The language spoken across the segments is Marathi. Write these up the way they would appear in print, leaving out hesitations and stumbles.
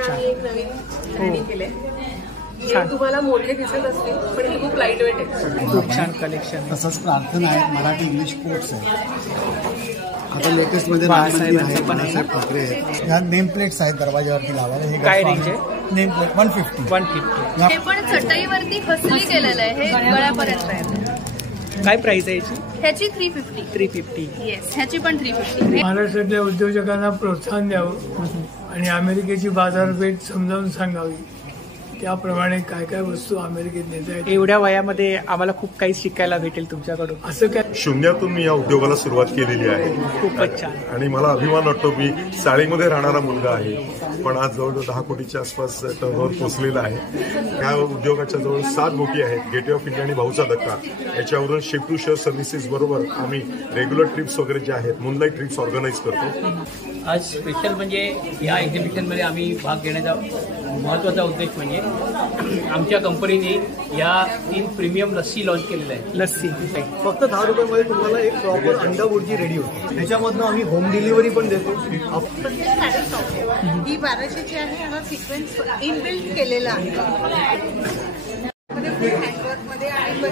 एक नवीन खरेदी केले. तुम्हाला मोठे दिसत असतील पण हे खूप लाईट वेट आहे. खूप छान कलेक्शन. तसंच प्रार्थना आहे, मराठी इंग्लिश कोट्स आहे. आता लेटेस्ट मध्ये बाळासाहेब ठाकरे आहेत. ह्या नेम प्लेट्स आहेत दरवाजावरती लावायला. हे काय रेंज आहे? Name plate 150. हे पण चटईवरती खसली केलेलं आहे. हे गळ्यापर्यंत आहे. काय प्राइस आहे याची? ह्याची 350. 350. येस, ह्याची पण 350. महाराष्ट्रातल्या उद्योजकांना प्रोत्साहन द्यावं आणि अमेरिकेची बाजारपेठ समजावून सांगावी. त्याप्रमाणे काय काय वस्तू अमेरिकेत नेता आहेत. एवढ्या वयामध्ये आम्हाला खूप काही शिकायला भेटेल तुमच्याकडून. असं काय शून्यातून मी या उद्योगाला सुरुवात केलेली आहे. खूपच छान. आणि मला अभिमान वाटतो. मी साळीमध्ये राहणारा मुलगा आहे पण आज जवळजवळ 10 कोटीच्या आसपास टर्नओव्हर पोहोचलेला आहे. या उद्योगाच्या जवळ 7 बोटी आहेत. गेटवे ऑफ इंडिया आणि भाऊचा धक्का याच्यावरून शिप टू शेअर सर्व्हिसेस बरोबर आम्ही रेग्युलर ट्रिप्स वगैरे जे आहेत मूनलाईट ट्रिप्स ऑर्गनाईज करतो. आज स्पेशल म्हणजे या एक्झिबिशनमध्ये आम्ही भाग घेण्याचा महत्त्वाचा उद्देश म्हणजे आमच्या कंपनीने या 3 प्रीमियम लस्सी लॉन्च केलेल्या आहे. लस्सी फक्त 10 रुपयामध्ये तुम्हाला एक प्रॉपर अंडा बुर्जी रेडी होते. त्याच्यामधनं आम्ही होम डिलिव्हरी पण देतो. ही 1200ची आहे. हा सिक्वेन्स इनबिल्ट केलेला आहे.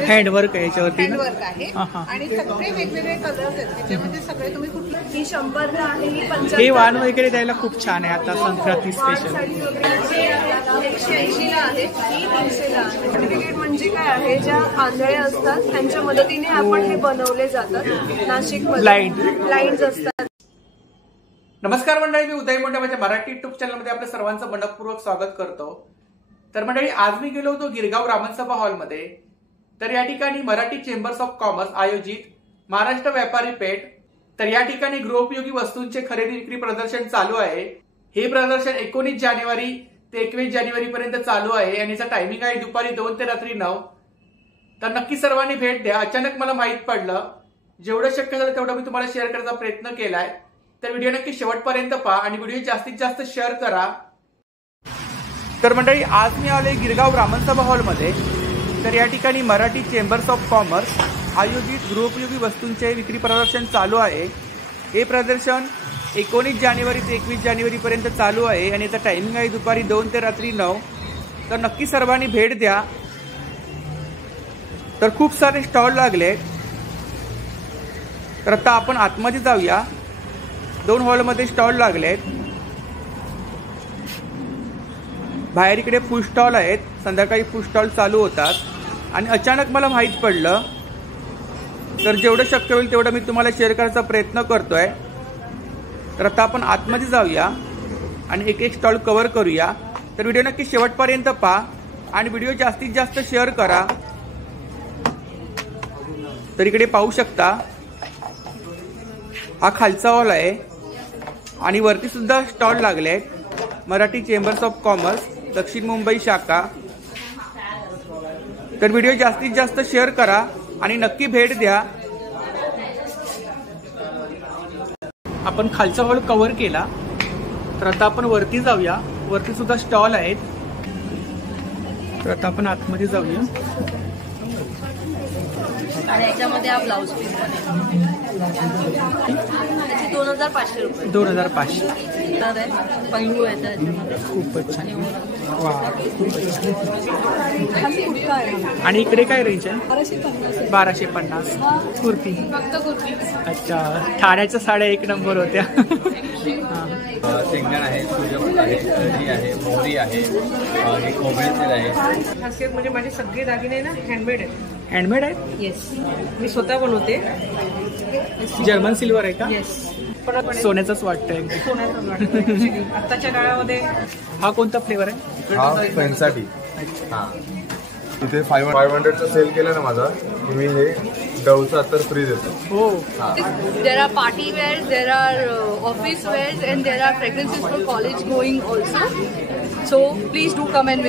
हँडवर्क आहे याच्यावरती. हँडवर्क आहे आणि सगळे वेगवेगळे कलर्स आहेत. त्याच्यामध्ये सगळे तुम्ही कुठले. ही 100 आहे. ही 50. हे वाण वगैरे द्यायला खूप छान आहे. आता संक्रांती स्पेशल 180 ला आहे. ही 300 ला आहे. सर्टिफिकेट म्हणजे काय आहे, ज्या आंधळे असतात त्यांच्या मदतीने आपण हे बनवले जातात. नाशिकमध्ये ब्लाइंड असतात. नमस्कार मंडळी, मी उदय मोंडे माझ्या मराठी युट्यूब चॅनलमध्ये आपल्या सर्वांचं मनपूर्वक स्वागत करतो. तर मंडळी, आज मी गेलो होतो गिरगाव रामनसभा हॉलमध्ये. तर या ठिकाणी मराठी चेंबर्स ऑफ कॉमर्स आयोजित महाराष्ट्र व्यापारी पेठ. तर या ठिकाणी गृहोपयोगी वस्तूंचे खरेदी विक्री प्रदर्शन चालू आहे. हे प्रदर्शन 19 जानेवारी ते 21 जानेवारी पर्यंत चालू आहे आणि याचा टायमिंग आहे दुपारी 2 ते रात्री 9. तर नक्की सर्वांनी भेट द्या. अचानक मला माहित पडलं, जेवढं शक्य झालं तेवढं मी तुम्हाला शेअर करायचा प्रयत्न केलाय. तर व्हिडिओ नक्की शेवटपर्यंत पहा आणि व्हिडिओ जास्तीत जास्त शेअर करा. तर मंडळी, आज मी आलोय गिरगाव रामनसभा हॉलमध्ये. तर या ठिकाणी मराठी चेंबर्स ऑफ कॉमर्स आयोजित गृहोपयोगी वस्तूंचे विक्री प्रदर्शन चालू आहे. हे प्रदर्शन 19 जानेवारी ते 21 जानेवारी पर्यंत चालू आहे आणि याचा टायमिंग आहे दुपारी 2 ते रात्री 9. तर नक्की सर्वांनी भेट द्या. तर खूप सारे स्टॉल लागले. तर आता आपण आतमध्ये जाऊया. 2 हॉलमध्ये स्टॉल लागलेत. बाहेर इकडे फूड स्टॉल आहेत. संध्याकाळी फूड स्टॉल चालू होतात आणि अचानक मला माहीत पडलं. तर जेवढं शक्य होईल तेवढं मी तुम्हाला शेअर करायचा प्रयत्न करतोय. तर आता आपण आतमध्ये जाऊया आणि एक स्टॉल कव्हर करूया. तर व्हिडिओ नक्की शेवटपर्यंत पहा आणि व्हिडिओ जास्तीत जास्त शेअर करा. तर इकडे पाहू शकता, हा खालचा हॉल आहे आणि वरती सुद्धा स्टॉल लागले आहेत. मराठी चेंबर्स ऑफ कॉमर्स दक्षिण मुंबई शाखा. तर व्हिडिओ जास्तीत जास्त शेअर करा आणि नक्की भेट द्या. आपण खालचा हॉल कव्हर केला. तर आता आपण वरती जाऊया. वरती सुद्धा स्टॉल आहेत. तर आता आपण आतमध्ये जाऊया. आणि याच्यामध्ये हा ब्लाऊज पीस त्याची 2500 रुपये. 2500. पैलू आहे त्याच्यामध्ये. खूपच छान. आणि इकडे काय रेंज आहे? 1250. कुर्ती. फक्त कुर्ती. अच्छा, ठाण्याच्या साड्या 1 नंबर होत्या. शेंगदाण आहे, सूर्यफूल आहे, हळदी आहे, मोहरी आहे, खोबरे तेल आहे. खासियत म्हणजे माझे सगळे दागिने ना हँडमेड आहेत. हँडमेड आहे? येस, मी स्वतः बनवते. जर्मन सिल्वर आहे का? येस. सोन्याचाच वाटतंय. सोन्याचाच वाटतं. आताच्या काळामध्ये. हा कोणता फ्लेवर आहे? हा पेनसाठी. इथे 500चा सेल केला ना माझा, मी हे डवचा तर फ्री देतो. हो. देर are party wears, there are office wears and there are fragrances for college going also. So please do come and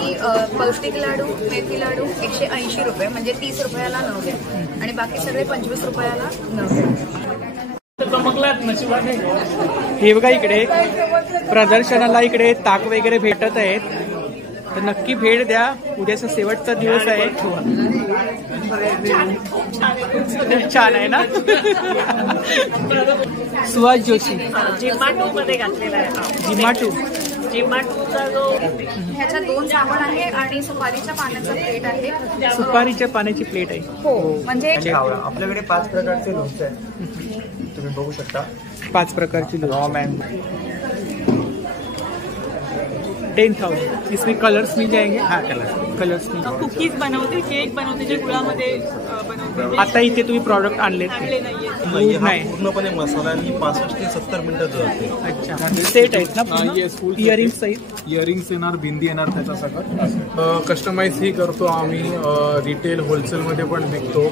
पौष्टिक लाडू, मेथी लाडू 180 रुपये, म्हणजे 30 रुपयाला 9 घ्या आणि बाकी सगळे 25 रुपयाला 9 घ्या. हे बघा, इकडे प्रदर्शनाला इकडे ताक वगैरे भेटत आहेत. तर नक्की भेट द्या. उद्याचा शेवटचा दिवस आहे. छान आहे ना? सुहास जोशी जिमाटू मध्ये घातलेला आहे. जिमाटू. जिमाटूचा जो ह्याच्यात 2 साबण आहे आणि सुपारीच्या पाण्याचा प्लेट आहे. सुपारीच्या पाण्याची प्लेट आहे. हो म्हणजे आपल्याकडे 5 प्रकारचे लोणचे आहेत, तुम्ही बघू शकता. 5 प्रकारची रॉ मँगो. 10,000 इसमें कलर्स मिल जाएंगे. हाँ, कलर्स मिल. कुकीज बनवते, केक बनवते, जे गुळामध्ये बनवते. आता इथे तुम्ही प्रॉडक्ट आणलेत आणले नाहीये. नाही पूर्णपणे मसाल्याने 65 ते 70 मिनिटं जाते. अच्छा सेट आहेत ना. इयरिंग सहित इयरिंग्स येणार, बिंदी येणार त्याचा सगळं कस्टमाइज ही करतो आम्ही. रिटेल होलसेलमध्ये पण विकतो.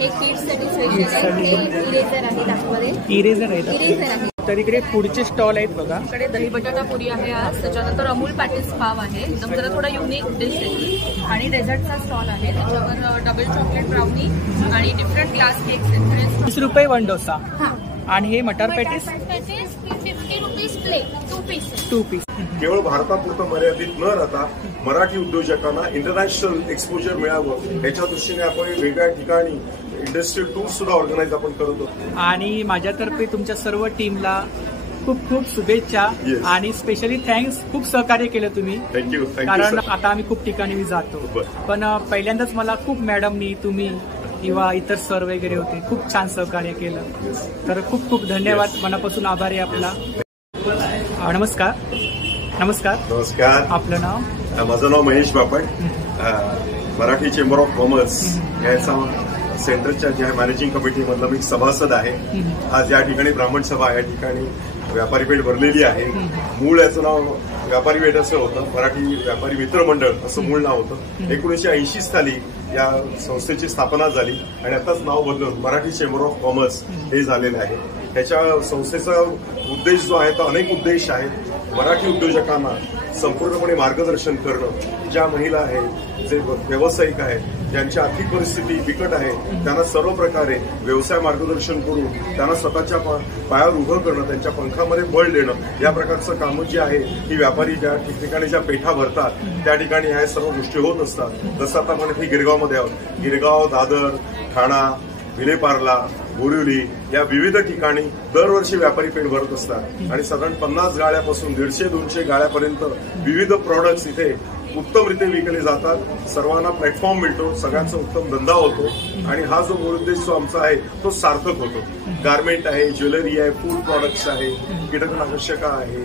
एक किड्ससाठी स्पेशल आहे. इरेझर आहे त्यामध्ये. इरेझर आहे. इरेझर आहे. तर इकडे पुढचे स्टॉल आहेत बघा. इकडे दही बटाटा पुरी आहे आज. त्याच्यानंतर अमूल पॅटीस पाव आहे, एकदम जरा थोडा युनिक डिश आहे. आणि डेझर्टचा स्टॉल आहे, त्याच्यावर डबल चॉकलेट ब्राउनी आणि डिफरंट ग्लास केक्स आहेत. 30 रुपये 1 डोसा. हां. आणि हे मटार पॅटीस 50 रुपीज प्लेट, 2 पीस. केवळ भारतापुरतं मर्यादित न राहता मराठी उद्योजकांना इंटरनॅशनल एक्सपोजर मिळावं याच्या दृष्टीने आपण वेगळ्या ठिकाणी इंडस्ट्रियल टूर सुद्धा ऑर्गनाईज आपण करत होतो. आणि माझ्यातर्फे तुमच्या सर्व टीमला खूप खूप शुभेच्छा. आणि स्पेशली थँक्स, खूप सहकार्य केलं तुम्ही. थँक्यू. कारण आता आम्ही खूप ठिकाणी जातो, पण पहिल्यांदाच मला खूप मॅडमनी, तुम्ही किंवा इतर सर वगैरे होते, खूप छान सहकार्य केलं. तर खूप खूप धन्यवाद, मनापासून आभार आहे आपला. नमस्कार. नमस्कार. नमस्कार. आपलं नाव? माझं नाव Mahesh Bapat. Marathi chamber of commerce याचा सेंटरच्या ज्या मॅनेजिंग कमिटीमधला मी सभासद आहे. आज या ठिकाणी ब्राह्मण सभा, या ठिकाणी व्यापारी पेठ भरलेली आहे. मूळ याचं नाव व्यापारी पेठ असं होतं, मराठी व्यापारी मित्र मंडळ असं मूळ नाव होतं. 1980 साली या संस्थेची स्थापना झाली आणि आताच नाव बदलून मराठी चेंबर ऑफ कॉमर्स हे झालेलं आहे. त्याच्या संस्थेचा उद्देश जो आहे तो अनेक उद्देश आहेत. मराठी उद्योजकांना संपूर्णपणे मार्गदर्शन करणं, ज्या महिला आहेत, जे व्यावसायिक आहेत, ज्यांची आर्थिक परिस्थिती बिकट आहे, त्यांना सर्व प्रकारे व्यवसाय मार्गदर्शन करून त्यांना स्वतःच्या पायावर उभं करणं, त्यांच्या पंखामध्ये बळ देणं, या प्रकारचं कामं जी आहे ही व्यापारी ज्या ठिकठिकाणी ज्या पेठा भरतात त्या ठिकाणी ह्या सर्व गोष्टी होत असतात. जसं आता आपण इथे गिरगावमध्ये आहोत. गिरगाव, दादर, ठाणा, विलेपार्ला, बोरिवली या विविध ठिकाणी दरवर्षी व्यापारी पेठ भरत असतात आणि साधारण 50 गाड्यापासून 150-200 गाड्यापर्यंत विविध प्रॉडक्ट्स इथे उत्तमरित्या विकले जातात. सर्वांना प्लॅटफॉर्म मिळतो, सगळ्यांचा उत्तम धंदा होतो आणि हा जो मूळ उद्देश जो आमचा आहे तो सार्थक होतो. गारमेंट आहे, ज्वेलरी आहे, फूड प्रॉडक्ट्स आहे, कीटकनाशक आहे,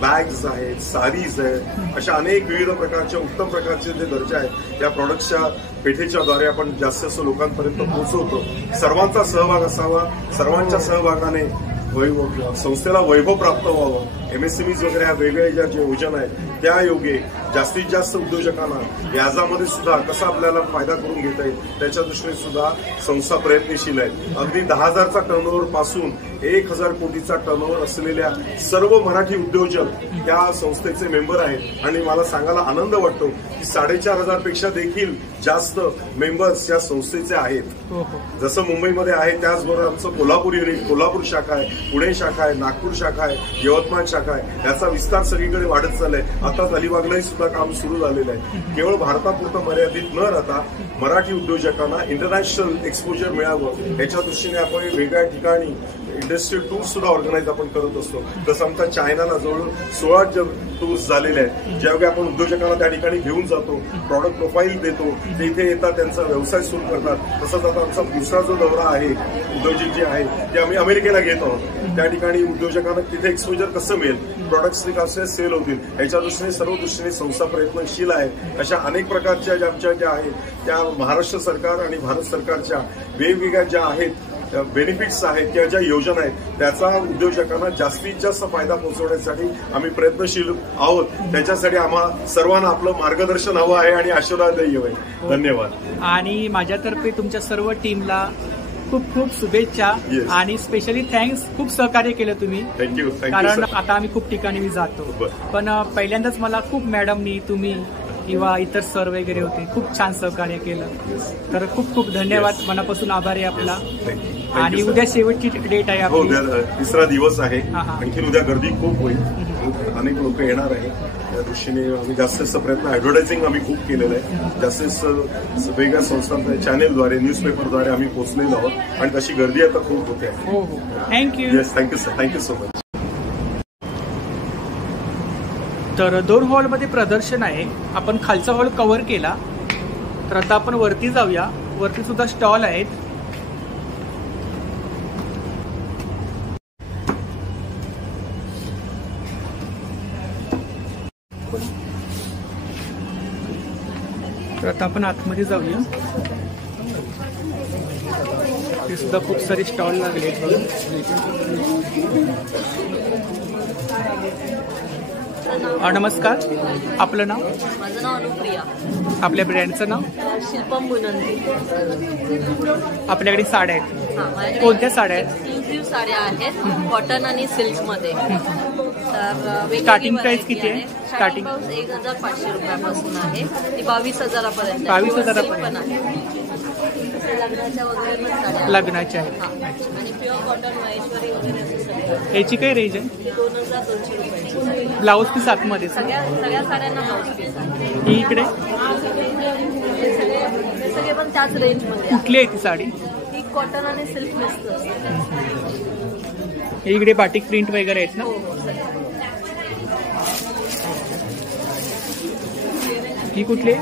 बॅग्स आहेत, साडीज आहेत, अशा अनेक विविध प्रकारच्या उत्तम प्रकारचे जे दर्जा आहेत त्या प्रॉडक्ट्सच्या पेठेच्या द्वारे आपण जास्त लोकांपर्यंत पोहोचवतो. सर्वांचा सहभाग असावा. सर्वांच्या सहभागाने संस्थेला वैभव प्राप्त व्हावं. MSMEs वगैरे ह्या वेगळ्या ज्या योजना आहेत त्या योगे जास्तीत जास्त उद्योजकांना व्याजामध्ये सुद्धा कसा आपल्याला फायदा करून घेता येईल त्याच्या दृष्टीने सुद्धा संस्था प्रयत्नशील आहे. अगदी 10,000चा टर्नओव्हर पासून 1,000 कोटीचा टर्नओव्हर असलेल्या सर्व मराठी उद्योजक त्या संस्थेचे मेंबर आहेत आणि मला सांगायला आनंद वाटतो की 4,500 पेक्षा देखील जास्त मेंबर्स या संस्थेचे आहेत. जसं मुंबईमध्ये आहे त्याचबरोबर आमचं कोल्हापूर युनिट, कोल्हापूर शाखा आहे, पुणे शाखा आहे, नागपूर शाखा आहे, यवतमाळ शाखा आहे. याचा विस्तार सगळीकडे वाढत चाललाय. आताच अलिबागलाही सुद्धा काम सुरू झालेलं आहे. केवळ भारतापुरतं मर्यादित न राहता मराठी उद्योजकांना इंटरनॅशनल एक्सपोजर मिळावं याच्या दृष्टीने आपण वेगळ्या ठिकाणी इंडस्ट्रियल टूर सुद्धा ऑर्गनाईज आपण करत असतो. तसं आमच्या चायनाला जवळ 16 टूर्स झालेले आहेत, ज्यावेळी आपण उद्योजकांना त्या ठिकाणी घेऊन जातो, प्रॉडक्ट प्रोफाईल देतो, ते इथे येतात, त्यांचा व्यवसाय सुरू करतात. तसंच आता आमचा दुसरा जो दौरा आहे उद्योजक जे आहे ते आम्ही अमेरिकेला घेत आहोत. त्या ठिकाणी उद्योजकांना तिथे एक्सपोजर कसं मिळेल, प्रॉडक्ट्स कसे सेल होतील याच्या दृष्टीने सर्व दृष्टीने संस्था प्रयत्नशील आहे. अशा अनेक प्रकारच्या ज्या आमच्या ज्या आहेत त्या महाराष्ट्र सरकार आणि भारत सरकारच्या वेगवेगळ्या ज्या आहेत बेनिफिट्स आहेत किंवा ज्या योजना आहेत त्याचा उद्योजकांना जास्तीत जास्त फायदा पोहोचवण्यासाठी आम्ही प्रयत्नशील आहोत. त्याच्यासाठी आम्हा सर्वांना आपलं मार्गदर्शन हवं आहे आणि आशीर्वादही हवं आहे. धन्यवाद. आणि माझ्यातर्फे तुमच्या सर्व टीमला खूप खूप शुभेच्छा आणि स्पेशली थँक्स, खूप सहकार्य केलं तुम्ही. थँक्यू. कारण आता आम्ही खूप ठिकाणी जातो, पण पहिल्यांदाच मला खूप मॅडमनी, तुम्ही किंवा इतर सर वगैरे होते, खूप छान सहकार्य केलं. तर खूप खूप धन्यवाद, मनापासून आभार आहे आपला. आणि उद्या शेवटची डेट आहे आपली. तिसरा दिवस आहे. आणखी उद्या गर्दी खूप होईल, अनेक लोक येणार आहे. त्या दृष्टीने आम्ही जास्तीत प्रयत्न ऍडव्हर्टायझिंग आम्ही खूप केलेलं आहे. जास्तीत वेगळ्या संस्थांच्या चॅनेलद्वारे, न्यूजपेपरद्वारे आम्ही पोहोचलेलो आहोत आणि तशी गर्दी आता खूप होते. Thank you. Yes, thank you sir. Thank you so much. तर 2 हॉलमध्ये प्रदर्शन आहे. आपण खालचा हॉल कव्हर केला. तर आता आपण वरती जाऊया. वरती सुद्धा स्टॉल आहेत. तर आता आपण आतमध्ये जाऊया. ते सुद्धा खूप सारे स्टॉल लागले आहेत. नमस्कार, आपलं नाव? माझं नाव अनुप्रिया. आपल्या ब्रँडचं नाव? शिल्पम बुनंदी. आपल्याकडे साड्या आहेत. कोणत्या साड्या आहेत? एक्सक्लुझिव्ह साड्या आहेत, कॉटन आणि सिल्क मध्ये. तर स्टार्टिंग प्राइस किती आहे? स्टार्टिंग 1500 रुपयापासून आहे ती 22,000 पर्यंत. 22,000 पण आहे. लग्नाच्या वगैरे पण साड्या लग्नाच्या आहेत. आणि प्युअर कॉटन महेश्वरी वगैरे असे सगळे. याची काय रेंज आहे? 2,200 रुपये. ब्लाऊज पीस आतमध्ये सगळ्या साड्यांना ब्लाऊज पीस आहे. ही इकडे हे सगळे पण त्याच रेंज मध्ये. कुठली आहे ती साडी? ही कॉटन आणि सिल्क मिक्स असते. इकडे बाटिक प्रिंट वगैरे आहेत ना? ही कुठली आहे?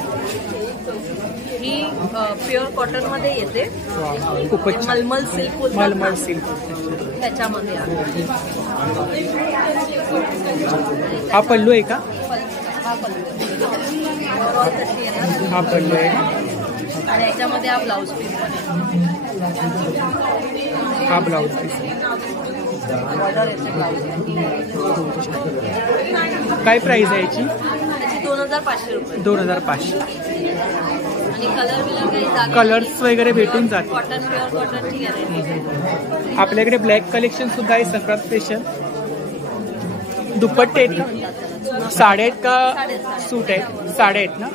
ही प्युअर कॉटन मध्ये येते. खूपच मलमल सिल्क. मलमल सिल्क त्याच्यामध्ये आहे. हा पल्लू आहे का? हा पल्लू आहे. आणि याच्यामध्ये हा ब्लाऊज पीस. हा ब्लाऊज पीस. काय प्राइस आहे याची? 2,500 रुपये. 2,500. आणि कलर कलर्स वगैरे भेटून जाते. कॉटन प्युअर कॉटनची गॅरंटी. आपल्याकडे ब्लॅक कलेक्शन सुद्धा आहे. संक्रांत स्पेशल. दुपट्टे आहेत का? साड्या आहेत का सूट आहेत? साड्या आहेत ना?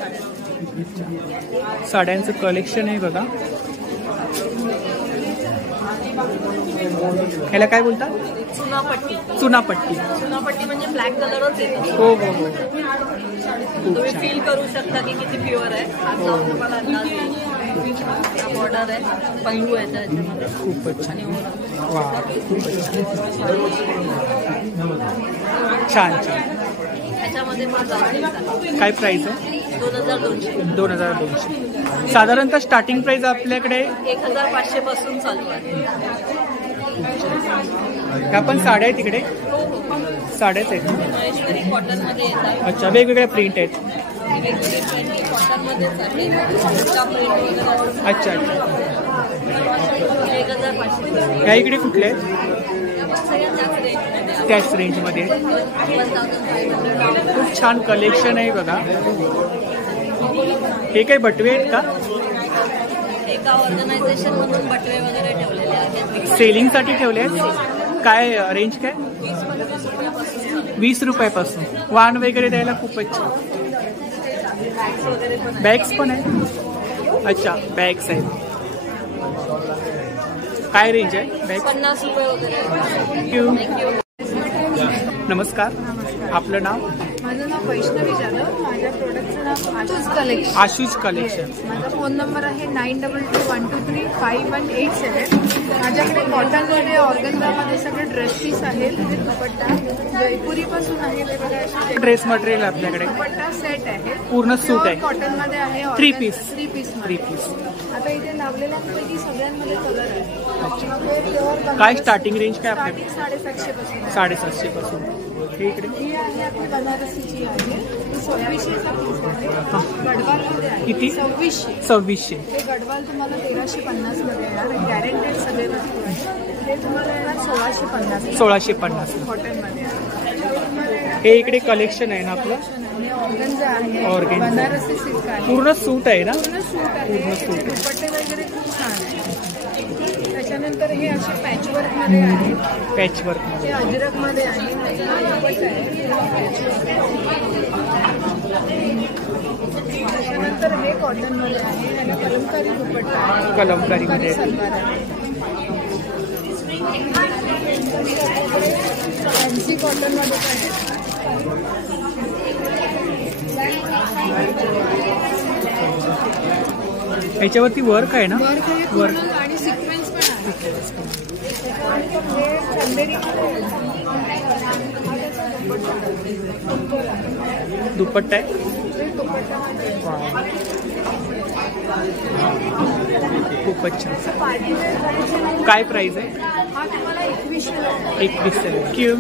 साड्यांचं कलेक्शन आहे बघा. ह्याला काय बोलतात? चुनापट्टी. चुनापट्टी. चुनापट्टी म्हणजे ब्लॅक कलरच येतो. हो हो हो. तुम्ही फील करू शकता की किती प्युअर आहे. हात लावून तुम्हाला अंदाज येईल. बॉर्डर आहे, पल्लू आहे त्याच्यामध्ये. खूपच छान. वा, छान छान. त्याच्यामध्ये पण काय प्राइस आहे? 2,200. 2,200. साधारणतः स्टार्टिंग प्राइस आपल्याकडे 1,500 पासून चालू आहे. ह्या पण साड्या आहेत तिकडे? साड्याच आहेत. महेश्वरी कॉटन मध्ये येतात. अच्छा, वेगवेगळ्या प्रिंट आहेत. वेगवेगळे प्रिंट कॉटन मध्येच आहे. अच्छा अच्छा. 1,500. ह्या इकडे कुठल्या आहेत? त्याच रेंजमध्ये. खूप छान कलेक्शन आहे बघा. हे काही बटवे आहेत का? एका ऑर्गनायझेशन मधून बटवे वगैरे ठेवलेले आहेत. सेलिंगसाठी ठेवले आहेत. काय रेंज काय? 20 रुपयापासून. वाण वगैरे द्यायला खूपच छान. बॅग्स पण आहेत. अच्छा, बॅग्स आहेत. काय रेंज आहे बॅग? 50 रुपये वगैरे. थँक्यू. नमस्कार, आपलं नाव? माझं नाव वैष्णवी जाधव. माझ्या प्रोडक्टचं नाव आशूज कलेक्शन. आशूज कलेक्शन. माझा फोन नंबर आहे 9221235187. माझ्याकडे कॉटनमध्ये, ऑर्गन्झामध्ये सगळे ड्रेस पीस आहेत. दुपट्टा जयपुरीपासून आहे. वेगवेगळ्या ड्रेस मटेरियल आपल्याकडे. दुपट्टा सेट आहे. पूर्ण सूट आहे. कॉटनमध्ये आहे. 3 पीस. 3 पीस. आता इथे लावलेल्यांपैकी सगळ्यांमध्ये कलर आहे. काय स्टार्टिंग रेंज काय आपल्याकडे? 750 पासून. 750 पासून. हे इकडे ही आहे आपली बनारसीची आहे. 2600चा पीस आहे. गडवालमध्ये आहे. किती? 2600. हे गडवाल तुम्हाला 1350 मध्ये येणार. गॅरंटेड सगळे वस्तू आहे. हे तुम्हाला येणार 1650. 1650 कॉटनमध्ये. हे इकडे कलेक्शन आहे ना आपलं? ऑर्गन्झा आहे. ऑर्गन्झा. बनारसी सिल्क आहे. पूर्ण सूट आहे ना? पूर्ण सूट आहे. दुपट्टे वगैरे खूप छान आहे. त्याच्यानंतर हे असे पॅचवर्क मध्ये आहे. पॅचवर्क हे अजरक मध्ये आहे. त्याच्यानंतर हे कॉटन मध्ये आहे. याला कलमकारी दुपट्टा आहे. कलमकारी मध्ये सलवार आहे. फॅन्सी कॉटन मध्ये पण आहे. याच्यावरती वर्क आहे ना? वर्क आणि सिक्वेन्स पण आहे. दुपट्टा आहे. खूपच छान. काय प्राइस आहे? 21. थँक्यू.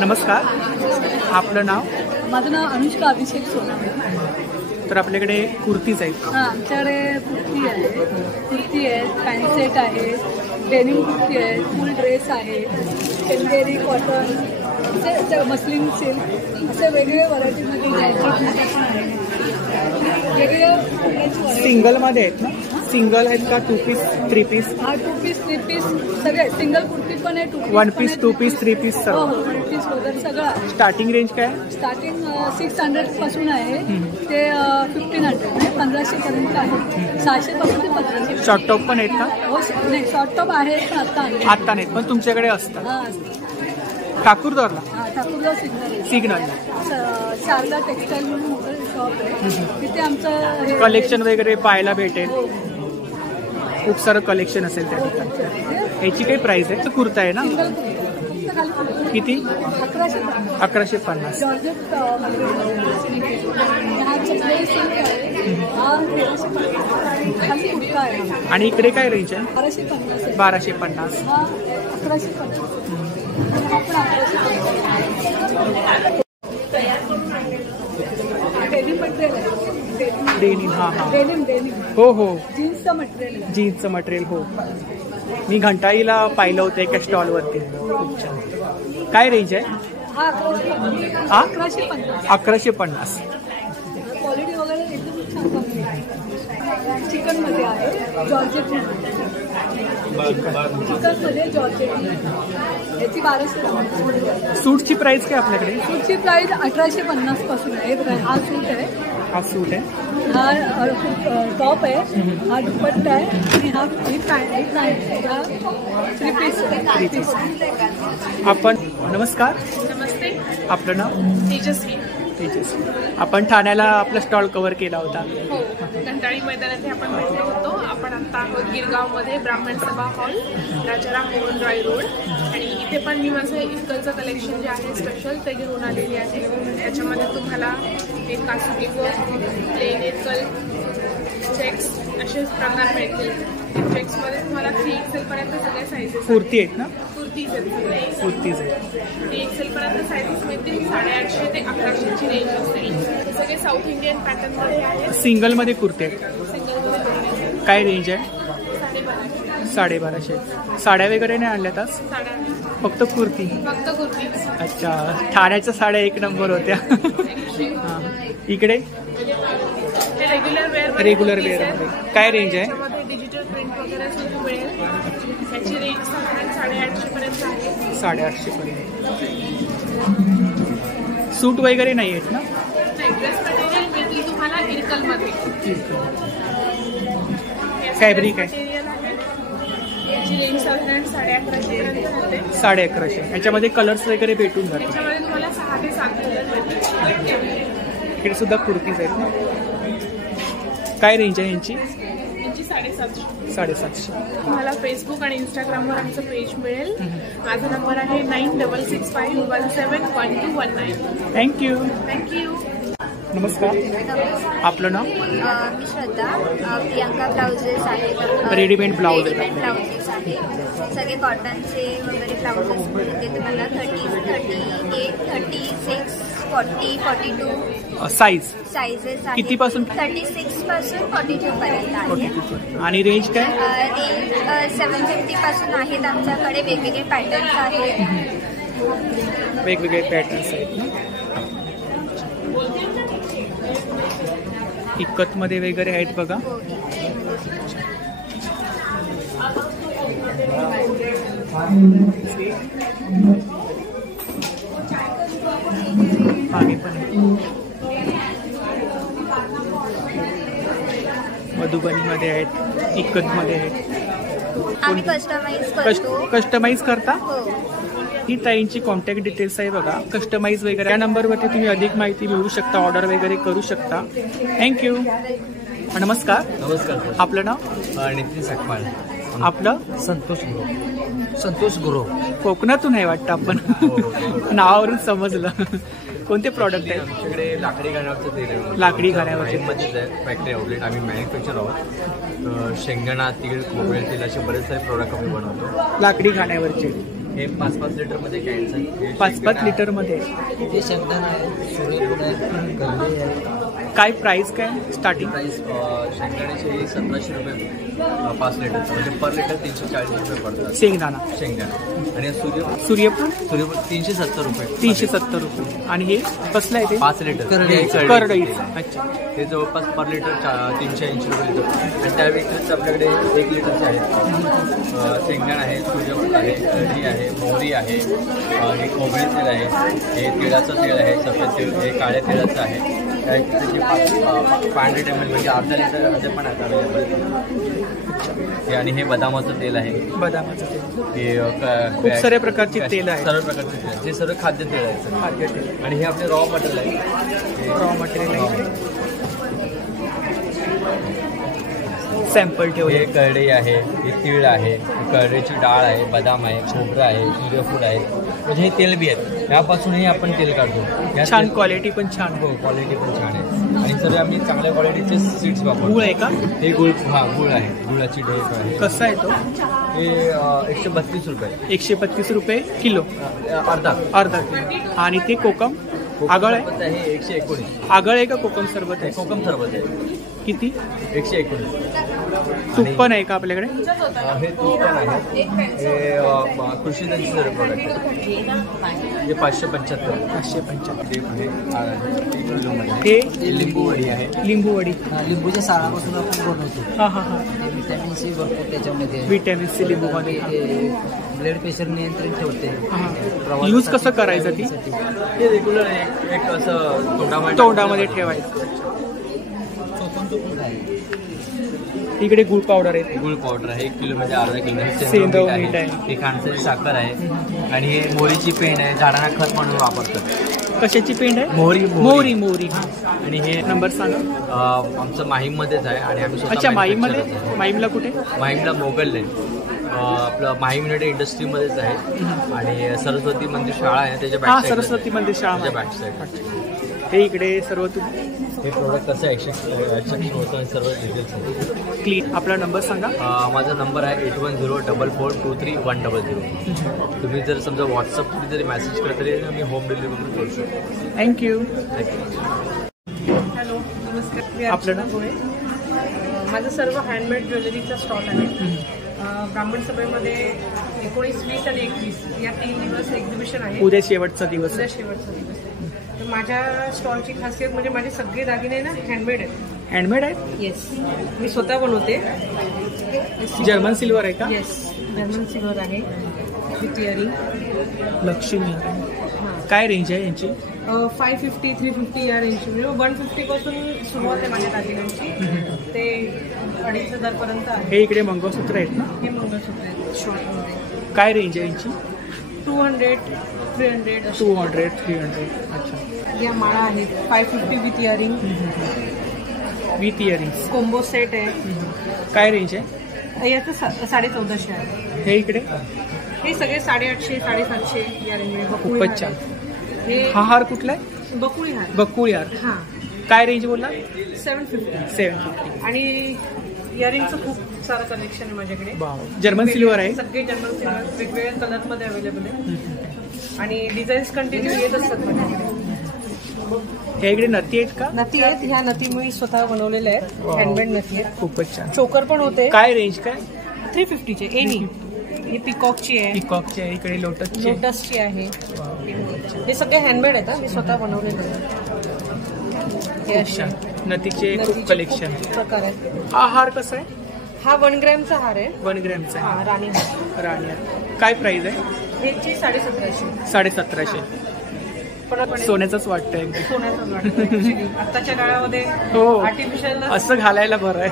नमस्कार, आपलं नाव? माझं नाव अनुष्का अभिषेक सोनावणे. तर आपल्याकडे कुर्तीज आहेत. हां, आमच्याकडे कुर्ती आहे, पॅन्ट सेट आहे, डेनिम कुर्ती आहे, फुल ड्रेस आहे, चंदेरी कॉटन, असे मस्लिन सिल्क, असे वेगवेगळे व्हरायटीमध्ये वेगवेगळ्या सिंगलमध्ये आहेत ना? सिंगल आहेत का 2 पीस 3 पीस? हा 2 पीस 3 पीस सगळे. सिंगल कुर्ती पण आहे, 1 पीस 2 पीस 3 पीस हो 1 पीस वगैरे सगळं. स्टार्टिंग रेंज काय? स्टार्टिंग 600 पासून आहे ते 1500 म्हणजे 1500 पर्यंत आहे. 600 पासून ते 1500. शॉर्ट टॉप पण आहेत का? हो नाही, शॉर्ट टॉप आहे पण आता नाहीत, पण तुमच्याकडे असतात. ठाकूरद्वारला? हां, ठाकूरद्वार सिग्नलला. शारदा टेक्सटाईल म्हणून मोठं शॉप आहे, तिथे आमचं कलेक्शन वगैरे पाहायला भेटेल. खूप सारं कलेक्शन असेल त्या ठिकाणी. याची काही प्राइस आहे? कुर्ता आहे ना? किती? 1150. आणि इकडे काय रेंज आहे? 1250. 1150. डेनिम. हां हां, हो हो, जीन्सचं मटेरियल. हो, मी घंटाळीला पाहिलं होतं एका स्टॉलवरती. खूप छान. काय रेंज आहे? 1150. क्वालिटी वगैरे एकदम छान. चिकनमध्ये आहे, जॉर्जेटमध्ये जॉर्जेट, याची 1200. सूटची प्राइस काय आपल्याकडे? सूटची प्राइस 1850 पासून आहे. हा सूट आहे, हा टॉप आहे, हा दुपट्टा आहे आणि हा पॅन्ट आहे. 3 पीस. आपण नमस्कार. नमस्ते. आपलं नाव? तेजस्वी. आपण ठाण्याला आपला स्टॉल कव्हर केला होता. हो, घंटाळी मैदानात आपण भेटलो होतो. आपण आता आहोत गिरगावमध्ये ब्राह्मण सभा हॉल, राजाराम मोहन रॉय रोड. आणि इथे पण मी माझं इस्कलचं कलेक्शन जे आहे स्पेशल ते घेऊन आलेली आहे. त्याच्यामध्ये तुम्हाला एक कासुटी वर्क, प्लेन इस्कल, चेक्स असे प्रकार मिळतील. चेक्समध्ये तुम्हाला 3XL पर्यंत सगळे साईजेस. कुर्ती आहेत ना? कुर्तीज आहेत. 3XL पर्यंत साईजेस मिळतील. 850 ते 1100ची रेंज असेल. हे सगळे साऊथ इंडियन पॅटर्नमध्ये आहेत. सिंगलमध्ये कुर्ती आहेत. सिंगलमध्ये काय रेंज आहे? 1250. साड्या वगैरे नाही आणल्यात आज? फक्त कुर्ती. अच्छा, ठाण्याच्या साड्या 1 नंबर होत्या. इकडे रेग्युलर वेअर मध्ये काय रेंज आहे? डिजिटल प्रिंट वगैरे सुरू मिळेल. त्याची रेंज 850 पर्यंत आहे. 850 पर्यंत. सूट वगैरे नाही आहेत ना? ड्रेस मटेरियल मिळतील तुम्हाला इरकलमध्ये. फॅब्रिक आहे. याची रेंज साधारण 1150 पर्यंत राहते. 1150. याच्यामध्ये कलर्स वगैरे भेटून जातात. त्याच्यामध्ये तुम्हाला 6 ते 7 कलर भेटतील. इकडे सुद्धा कुर्तीज आहेत ना? काय रेंज आहे यांची? 750. तुम्हाला फेसबुक आणि इंस्टाग्रामवर आमचं पेज मिळेल. माझा नंबर आहे 9665171219. थँक्यू. नमस्कार. आपलं नाव? मी श्रद्धा. प्रियांका ब्लाउजेस आहेत. रेडीमेड ब्लाउजेस आहेत. सगळे कॉटनचे वगैरे ब्लाउजेस मिळते तुम्हाला. 30, 38, 36, 40, 42 साईजेस कितीपासून? 36 पासून 42 पर्यंत आहे. आणि रेंज काय? रेंज 750 पासून आहेत. आमच्याकडे वेगवेगळे पॅटर्न्स आहेत. वेगवेगळे पॅटर्न्स आहेत ना? इकत मध्ये वगैरे आहेत बघा. मागे पण मधुबनी मध्ये आहेत, इकत मध्ये आहेत. आम्ही कस्टमाइज करता? ही ताईंची कॉन्टॅक्ट डिटेल्स आहे बघा. कस्टमाइज वगैरे या नंबरवरती तुम्ही अधिक माहिती मिळवू शकता, ऑर्डर वगैरे करू शकता. थँक्यू. नमस्कार. नमस्कार. आपलं नाव? नितीन सकपाळ. आपलं संतोष गुरु कोकणातून आहे वाटतं आपण नावावरून समजलं. कोणते प्रॉडक्ट आहेत आमच्याकडे? लाकडी घाण्यावरचं तेल आहे. लाकडी घाण्यावरचे मध्येच आहे फॅक्टरी आउटलेट. आम्ही मॅन्युफॅक्चर आहोत. शेंगदाणा, तीळ, खोबरेल तेल असे बरेच सारे प्रोडक्ट आम्ही बनवतो. लाकडी घाण्यावरचे हे 5-5 लिटरमध्ये कॅन्स आहे. 5-5 लिटरमध्ये. हे शेंगदाणा आहे, सूर्यफूल आहे, गल्ली आहे. काय प्राइस काय स्टार्टिंग? प्राइस शेंगदाण्याचे 1700 रुपये 5 लिटर, म्हणजे पर लिटर 340 रुपये पडतात. शेंगदाणा आणि सूर्यफूल 370 रुपये. 370 रुपये. आणि हे कसलं आहे ते? 5 लिटर करडईचं. अच्छा. ते जवळपास पर लिटर 380 रुपये लिटर. आणि त्या व्यतिरिक्त आपल्याकडे 1 लिटरचे आहेत. शेंगदाणा आहे, सूर्यफूल आहे, कढी आहे, मोहरी आहे, हे खोबरेल तेल आहे, हे तिळाचं तेल आहे, सफेद तेल, हे काळ्या तेलाचं आहे. त्याचे 500 ml म्हणजे अर्धा लिटर पण आहेत अवेलेबल. आणि हे बदामाचं तेल आहे. बदामाचं तेल. हे खूप साऱ्या प्रकारचे तेल आहे. सर्व प्रकारचे तेल. हे सर्व खाद्य तेल आहे. खाद्य तेल. आणि हे आपले रॉ मटेरियल आहे. रॉ मटेरियल आहे. सॅम्पल ठेवले. हे करडई आहे, हे तीळ आहे, करडईची डाळ आहे, बदाम आहे, खोबरं आहे, सूर्यफूल आहे. म्हणजे हे तेल बी आहेत. यापासूनही आपण तेल काढतो. छान क्वालिटी पण छान. हो, क्वालिटी पण छान आहे. आणि सर आम्ही चांगल्या क्वालिटीचे सीड्स वापरतो. गुळ आहे का? हे गुळ गुळ आहे. गुळाची ढोक आहे. कसं आहे तो? हे 132 रुपये. 132 रुपये किलो. अर्धा किलो. आणि ते कोकम आगळ आहे? हे 119. आगळ आहे का कोकम सरबत आहे? कोकम सरबत आहे. किती? 119. तूप पण आहे का आपल्याकडे? हे तूप पण आहे. हे कृषी दंशीचं प्रोडक्ट आहे. हे 575. 575. हे लिंबू वडी आहे. लिंबू वडी लिंबूच्या साळापासून आपण बनवतो. व्हिटॅमिन सी भरपूर त्याच्यामध्ये. व्हिटॅमिन सी लिंबूमध्ये. ब्लड प्रेशर नियंत्रण ठेवते. यूज कसं करायचं ती? हे रेग्युलर एक असं तोंडामध्ये ठेवायचं. इकडे गुळ पावडर आहे. गुळ पावडर आहे. 1 किलोमध्ये अर्धा किलो. सेंदव मीठ आहे. हे खांडसाची साखर आहे. आणि हे मोहरीची पेंड आहे. झाडांना खत म्हणून वापरतात. कशाची पेंड आहे? मोहरी. आणि हे नंबर सांगा. आमचं माहीममध्येच आहे. आणि आम्ही अच्छा, माहीममध्ये. माहीमला कुठे? माहीमला मोगल लेन. आपलं माहीम युनायटेड इंडस्ट्रीमध्येच आहे. आणि सरस्वती मंदिर शाळा आहे त्याच्या बॅक साईड. सरस्वती मंदिर शाळा बॅक साईड. हे इकडे सर्व हे प्रोडक्ट कसं ॲक्सेप्ट होतं आणि सर्व डिटेल्स क्लीन. आपला नंबर सांगा. माझा नंबर आहे 8104423100. तुम्ही जर समजा व्हॉट्सअपवर जरी मेसेज केला तरी आम्ही होम डिलिव्हरी पण करू शकतो. थँक्यू. हॅलो, नमस्कार. आपलं नाव? माझं सर्व हँडमेड ज्वेलरीचा स्टॉल आहे. ब्राह्मण सभेमध्ये 19, 20 आणि 21 या 3 दिवस एक्झिबिशन आहे. उद्या शेवटचा दिवस. तर माझ्या स्टॉलची खासियत म्हणजे माझे सगळे दागिने ना हँडमेड आहेत. हँडमेड आहेत? येस, मी स्वतः बनवते. जर्मन सिल्वर आहे का? येस, जर्मन सिल्वर आहे. With earring. लक्ष्मी. काय रेंज आहे यांची? 550, 350 या रेंजची. म्हणजे 150 पासून सुरुवात आहे माझ्या दागिन्यांची. ते 2500 पर्यंत आहे. हे इकडे मंगळसूत्र आहेत ना? हे मंगळसूत्र आहेत शॉर्टमध्ये. काय रेंज आहे यांची? 200, 300. 200, 300. अच्छा. या माळा आहेत 550 with earring. With earring combo set आहे. काय रेंज आहे? याचं 1450 आहे. हे इकडे हे सगळे 850, 750 या रेंजमध्ये. खूपच छान. हा हार कुठला आहे? बकुळी हार. बकुळी हार. हां. काय रेंज बोलला? 750. आणि इयरिंगचं खूप सारं कलेक्शन आहे माझ्याकडे. जर्मन सिल्वर आहे. सगळे जर्मन सिल्वर वेगवेगळ्या कलरमध्ये अवेलेबल आहे. आणि डिझाईन्स कंटिन्यू येत असतात माझ्याकडे. हे इकडे नथी आहेत का? नथी आहेत. ह्या नथी मी स्वतः बनवलेल्या आहेत. हँडमेड नथी आहेत. खूपच छान. चोकर पण होते. काय रेंज काय? 350चे. एनी. ही पिकॉकची आहे. पिकॉकची आहे. इकडे लोटसची आहे. हे सगळे हँडमेड आहेत. मी स्वतः बनवलेले आहेत. नथीचे खूप कलेक्शन प्रकार आहेत. हा हार कसा आहे? हा 1 ग्रॅमचा हार आहे. 1 ग्रॅमचा. हा, राणी हार. राणी हार. काय प्राइस आहे? ह्याची 1750. 1750. सोन्याचाच वाटतंय. सोन्याचाच वाटतं. आताच्या काळामध्ये आर्टिफिशियल असं घालायला बरं आहे.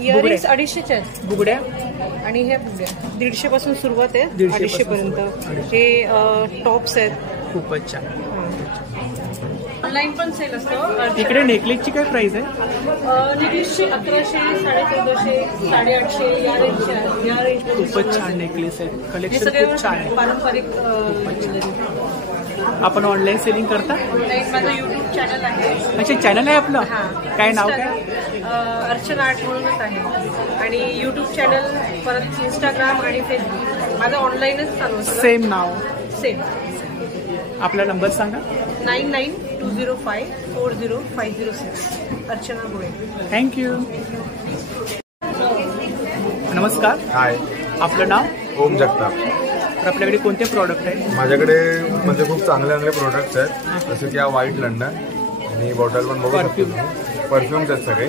इयरिंग्स 250चे आहेत. बुगड्या. आणि हे बुगड्या 150 पासून सुरुवात आहे. 250 पर्यंत. हे टॉप्स आहेत. खूपच छान. ऑनलाईन पण सेल असतो. इकडे नेकलेसची काय प्राइस आहे? नेकलेसची 1100, 1450, 850 या रेंज. खूपच छान नेकलेस आहे. हे कलेक्शन सगळे खूप छान आहे. पारंपरिक. आपण ऑनलाईन सेलिंग करता? माझं युट्यूब चॅनल आहे. अच्छा, चॅनल आहे आपलं? काय नाव काय? अर्चना आर्ट म्हणूनच आहे. आणि युट्यूब चॅनल, परत इंस्टाग्राम आणि फेसबुक माझं ऑनलाईनच चालू असतं. सेम नाव? सेम. आपला नंबर सांगा. 9920540506. अर्चना गोळे. थँक्यू. नमस्कार. हाय. आपलं नाव? ओम जगताप. तर आपल्याकडे कोणते प्रॉडक्ट आहेत? माझ्याकडे म्हणजे खूप चांगले प्रोडक्ट्स आहेत. जसं की हा व्हाईट लंडन आणि बॉटल पण बघू शकतो. परफ्युम्स आहेत सगळे.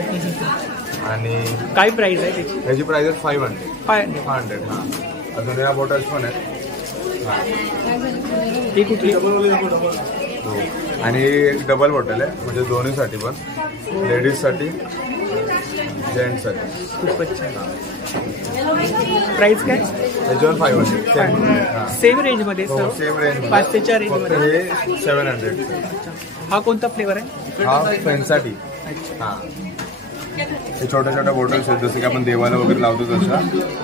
आणि काय प्राइस आहे त्याची? त्याची प्राइस आहे 500. हां. अजून या बॉटल्स पण आहेत. ही कुठली? आणि एक डबल बॉटल आहे, म्हणजे दोन्हीसाठी पण, लेडीजसाठी जेंट्ससाठी. खूपच छान. प्राइस काय? त्याच्यावर 500. सेम रेंजमध्ये? Same range. 500च्या रेंजमध्ये. हे 700. हा कोणता फ्लेवर आहे? हा पेनसाठी. हां. हे छोट्या छोट्या बॉटल्स आहेत, जसं की आपण देवाला वगैरे लावतो तसं.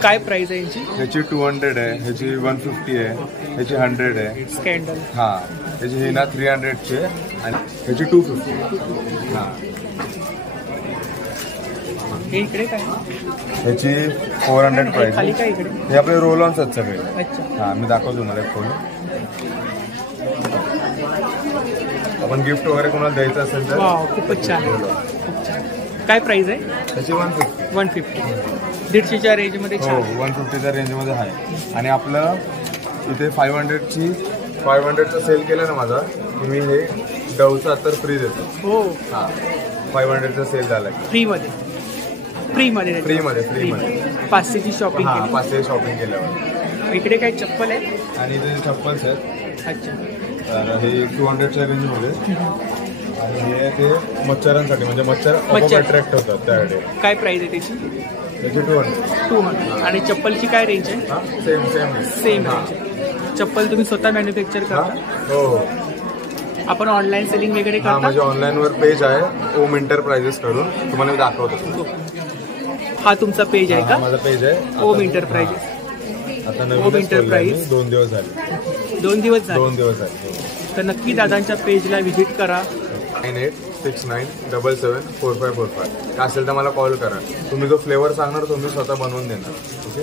काय प्राइस आहे यांची? ह्याची 200 आहे, ह्याची 150 आहे, ह्याची 100 आहे. स्कॅन्डल. हां. ह्याची ही ना 300ची आहे आणि ह्याची 250. हां. हे इकडे काय? ह्याची 400 प्राइस. खाली काय इकडे? हे आपले रोल ऑन्स आहेत सगळे. अच्छा. हां, मी दाखवतो तुम्हाला एक खोलून. आपण गिफ्ट वगैरे कोणाला द्यायचं असेल तर. खूपच छान. काय प्राइस आहे? त्याची 150. 150. 150च्या रेंजमध्ये. हो, 150च्या रेंजमध्ये आहे. आणि आपलं इथे 500चा सेल केला ना माझा, की मी हे डवचा अत्तर फ्री देतो. हो. हां, 500चा सेल झाला. फ्रीमध्ये? फ्रीमध्ये. 500ची शॉपिंग. हां, 500 शॉपिंग केल्यावर. इकडे काय चप्पल आहे? आणि इथे चप्पल्स आहेत. अच्छा. तर हे 200च्या रेंजमध्ये. आणि हे ते मच्छरांसाठी, म्हणजे मच्छर अट्रॅक्ट होतात त्यासाठी. काय प्राइस आहे त्याची? त्याची 200. आणि चप्पलची काय रेंज आहे? Same range. चप्पल तुम्ही स्वतः मॅन्युफॅक्चर करता? हो. आपण ऑनलाईन सेलिंग वगैरे करता? माझे ऑनलाईनवर पेज आहे, ओम एंटरप्राइजेस करून. तुम्हाला मी दाखवतो. हा तुमचा पेज आहे का? माझा पेज आहे ओम एंटरप्राइजेस. आता नवीन एंटरप्राइज 2 दिवस झाले. 2 दिवस झाले? 2 दिवस झाले. तर नक्की दादांच्या पेजला व्हिजिट करा. 9869774545. काय असेल तर मला कॉल करा. तुम्ही जो फ्लेवर सांगणार तो मी स्वतः बनवून देणार.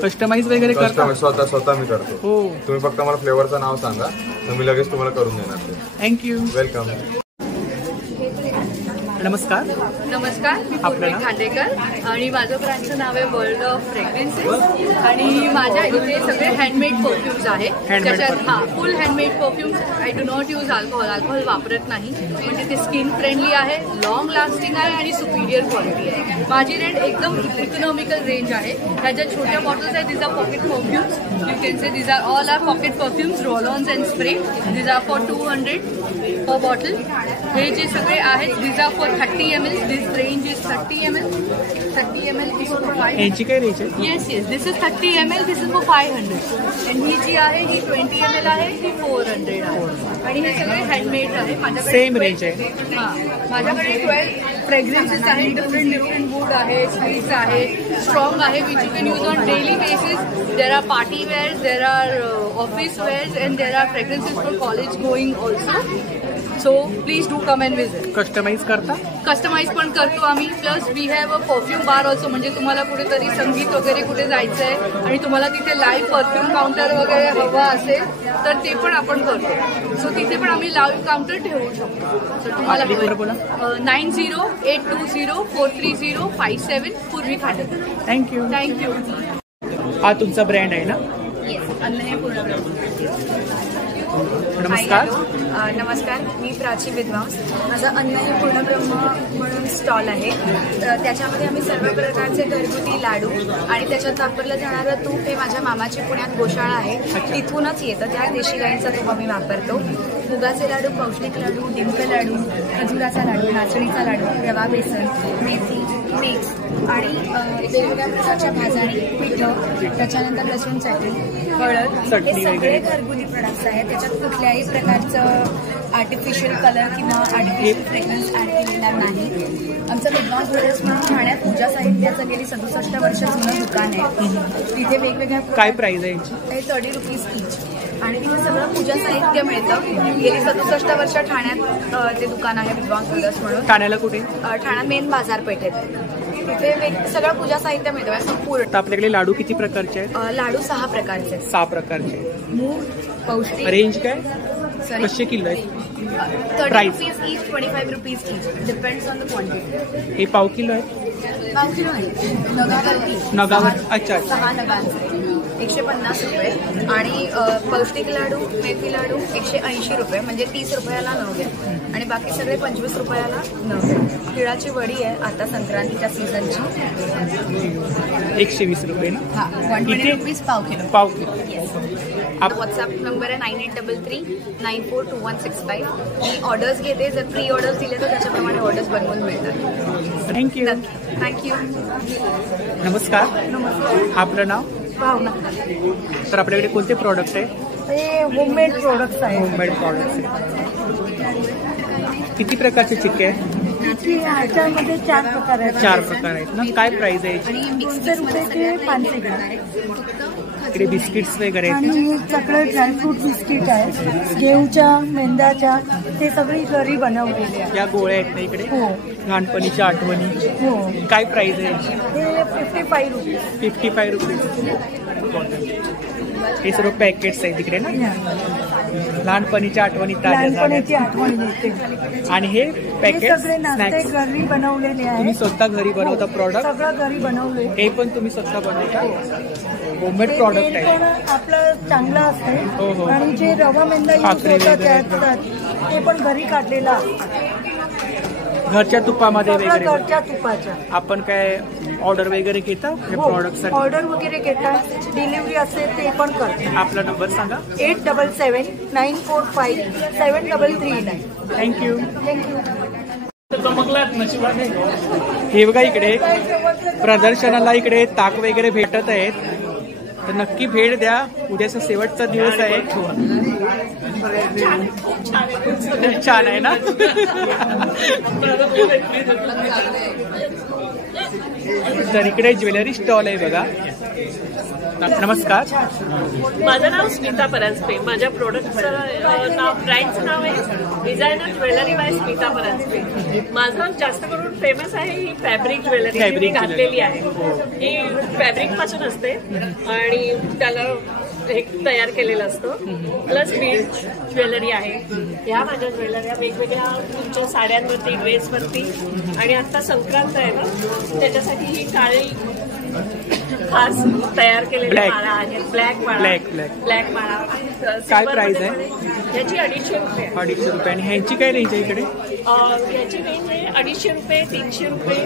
कस्टमाइज वगैरे करता? स्वतः मी करतो. हो. तुम्ही फक्त मला फ्लेवरचं नाव सांगा, तर मी लगेच तुम्हाला करून देणार. थँक्यू. वेलकम. नमस्कार. नमस्कार. मी पूर्वी खांडेकर आणि माझं ब्रँडचं नाव आहे वर्ल्ड ऑफ फ्रेग्रन्सेस. आणि माझ्या इथे सगळे हँडमेड परफ्युम्स आहेत. त्याच्यात फुल handmade perfumes. I do not use alcohol वापरत नाही. म्हणजे ते स्किन फ्रेंडली आहे, लॉंग लास्टिंग आहे आणि सुपिरियर क्वालिटी आहे. माझी रेंज एकदम इकॉनॉमिकल रेंज आहे. ह्याच्यात छोट्या बॉटल्स आहेत. These are pocket perfumes. You can say these are all are pocket perfumes, roll ons and spray. These are for 200 per bottle. हे जे सगळे आहेत these are for 30 ml. This range is 30 ml. 30 ml is for 500. यांची काय रेंज आहे? Yes. This is 30 ml. This is for 500. आणि ही जी आहे ही 20 ml आहे, ही 400 आहे. आणि हे सगळे हँडमेड आहे. माझ्याकडे सेम रेंज आहे. माझ्याकडे 12 फ्रेग्रन्सेस आहेत. डिफरंट वूड आहे, स्वीट्स आहे, स्ट्रॉंग आहे, which you can use on daily basis. There are party wears, there are office wears and there are fragrances for college going also. So please do come and visit. Customize करता? कस्टमाइज पण करतो आम्ही. Plus we have a perfume bar also. म्हणजे तुम्हाला कुठेतरी संगीत वगैरे कुठे जायचं आहे आणि तुम्हाला तिथे लाईव्ह परफ्यूम काउंटर वगैरे हवा असेल तर ते पण आपण करतो. सो तिथे पण आम्ही लाईव्ह काउंटर ठेवू शकतो. तर तुम्हाला 9082043057 पूर्वी खांडेकर. थँक्यू. हा तुमचा ब्रँड आहे ना? अनन्या पूर्णब्रह्म. नमस्कार. नमस्कार. मी प्राची विद्वांस. माझा अनन्या पूर्णब्रह्म म्हणून स्टॉल आहे. त्याच्यामध्ये आम्ही सर्व प्रकारचे घरगुती लाडू आणि त्याच्यात वापरलं जाणारं तूप हे माझ्या मामाची पुण्यात गोशाळा आहे, तिथूनच येतं. त्या देशी गाईंचा तूप आम्ही वापरतो. मुगाचे लाडू, पौष्टिक लाडू, डिंक लाडू, खजुराचा लाडू, नाचणीचा लाडू, रवा बेसन, मेथी, मिक्स आणि वेगवेगळ्या प्रकारच्या भाजणी, पिठं, त्याच्यानंतर लसूण चटणी, हळद, हे सगळे घरगुती प्रोडक्ट्स आहेत. त्याच्यात कुठल्याही प्रकारचं आर्टिफिशियल कलर किंवा आर्टिफिशियल फ्रेग्रन्स ॲड केलेला नाही. आमचं विद्वांस ज्वेलर्स म्हणून ठाण्यात पूजा साहित्याचं गेली 67 वर्ष जुनं दुकान आहे. तिथे वेगवेगळ्या काय प्राइस आहे? 30 रुपीज ईच. आणि तिथे सगळं पूजा साहित्य मिळतं. गेली 67 वर्ष ठाण्यात ते दुकान आहे विद्वांस ज्वेलर्स म्हणून. ठाण्याला कुठे? ठाण्यात मेन बाजारपेठेत. तिथे सगळं पूजा साहित्य मिळतं संपूर्ण. आपल्याकडे लाडू किती प्रकारचे आहेत? लाडू 6 प्रकारचे आहेत. 6 प्रकारचे. मूग, पौष्टिक. रेंज काय? कसे किलो आहे? 30 rupees each, 25 rupees each. Depends on the quantity. हे पाव किलो आहे? पाव किलो आहे. नगावरती. नगावर. अच्छा. 6 नगांचे 150 रुपये. आणि पौष्टिक लाडू, मेथी लाडू 180 रुपये, म्हणजे 30 रुपयाला 9 घ्या. आणि बाकी सगळे 25 रुपयाला 9 घ्या. तिळाची वडी आहे आता संक्रांतीच्या सीझनची, 120 रुपये ना? हा, 120 रुपीज पाव किलो. पाव किलो. व्हॉट्सअप नंबर आहे 9833942165. मी ऑर्डर्स घेते. जर प्री ऑर्डर्स दिले तर त्याच्याप्रमाणे ऑर्डर्स बनवून मिळतात. थँक्यू. थँक्यू. नमस्कार. आपलं नाव? भावना. तर आपल्याकडे कोणते प्रॉडक्ट आहे? हे होममेड प्रोडक्ट्स आहेत. होममेड प्रॉडक्ट्स आहे. किती प्रकारचे चिक्के आहेत? ह्याच्यामध्ये 4 प्रकार आहेत. 4 प्रकार आहेत ना? काय प्राइस आहे याची? 200 रुपये 500 ग्राम. इकडे बिस्किट्स वगैरे आणि हे सगळे ड्रायफ्रूट बिस्किट आहेत, घेऊच्या, मेंद्याच्या, ते सगळी घरी बनवलेले आहेत. या गोळ्या आहेत ना इकडे? हो. लहानपणीच्या आठवणी. हो. काय प्राइस आहे याची? हे 55 रुपीज. 55 रुपीज. हे सर्व पॅकेट्स आहेत तिकडे ना? लहानपणीच्या आठवणी ताज्या लहानपणीची आठवण येते. आणि हे पॅकेट सगळे नाश्ते घरी बनवलेले आहेत. तुम्ही स्वतः घरी बनवता प्रॉडक्ट? सगळं घरी बनवले. हे पण तुम्ही स्वतः बनवता? होममेड प्रॉडक्ट आहे. आपलं चांगलं असते. हो हो. आणि जे रवा मेंदा यूज होतात ते पण घरी काढलेलं असतं. घरच्या तुपामध्ये वगैरे? घरच्या तुपाच्या. आपण काय ऑर्डर वगैरे घेता प्रॉडक्ट? ऑर्डर वगैरे घेतात. डिलिव्हरी असेल ते पण करतात. आपला नंबर सांगा. 8779457339. थँक्यू. थँक्यू. हे बघा इकडे प्रदर्शनाला इकडे ताक वगैरे भेटत आहेत, तर नक्की भेट द्या. उद्याचा शेवटचा दिवस आहे. छान आहे ना? तर इकडे ज्वेलरी स्टॉल आहे बघा. नमस्कार. माझं नाव स्मिता परांजपे. माझ्या प्रोडक्टचं ब्रँडचं नाव आहे designer jewellery by Smita Paranjpe. माझं जास्त करून फेमस आहे ही फॅब्रिक ज्वेलरी मी घातलेली आहे. ही फॅब्रिक पासून असते आणि त्याला एक तयार केलेलं असतं. प्लस बीड ज्वेलरी आहे. ह्या माझ्या ज्वेलऱ्या वेगवेगळ्या तुमच्या साड्यांवरती, ड्रेसवरती. आणि आता संक्रांत आहे ना, त्याच्यासाठी ही काळी खास तयार केलेल्या माळा आहेत. ब्लॅक माळा. ब्लॅक माळा. काय प्राइस आहे याची? 250 रुपये. 250 रुपये. आणि ह्यांची काय रेंज आहे इकडे? याची रेंज आहे 250 रुपये, 300 रुपये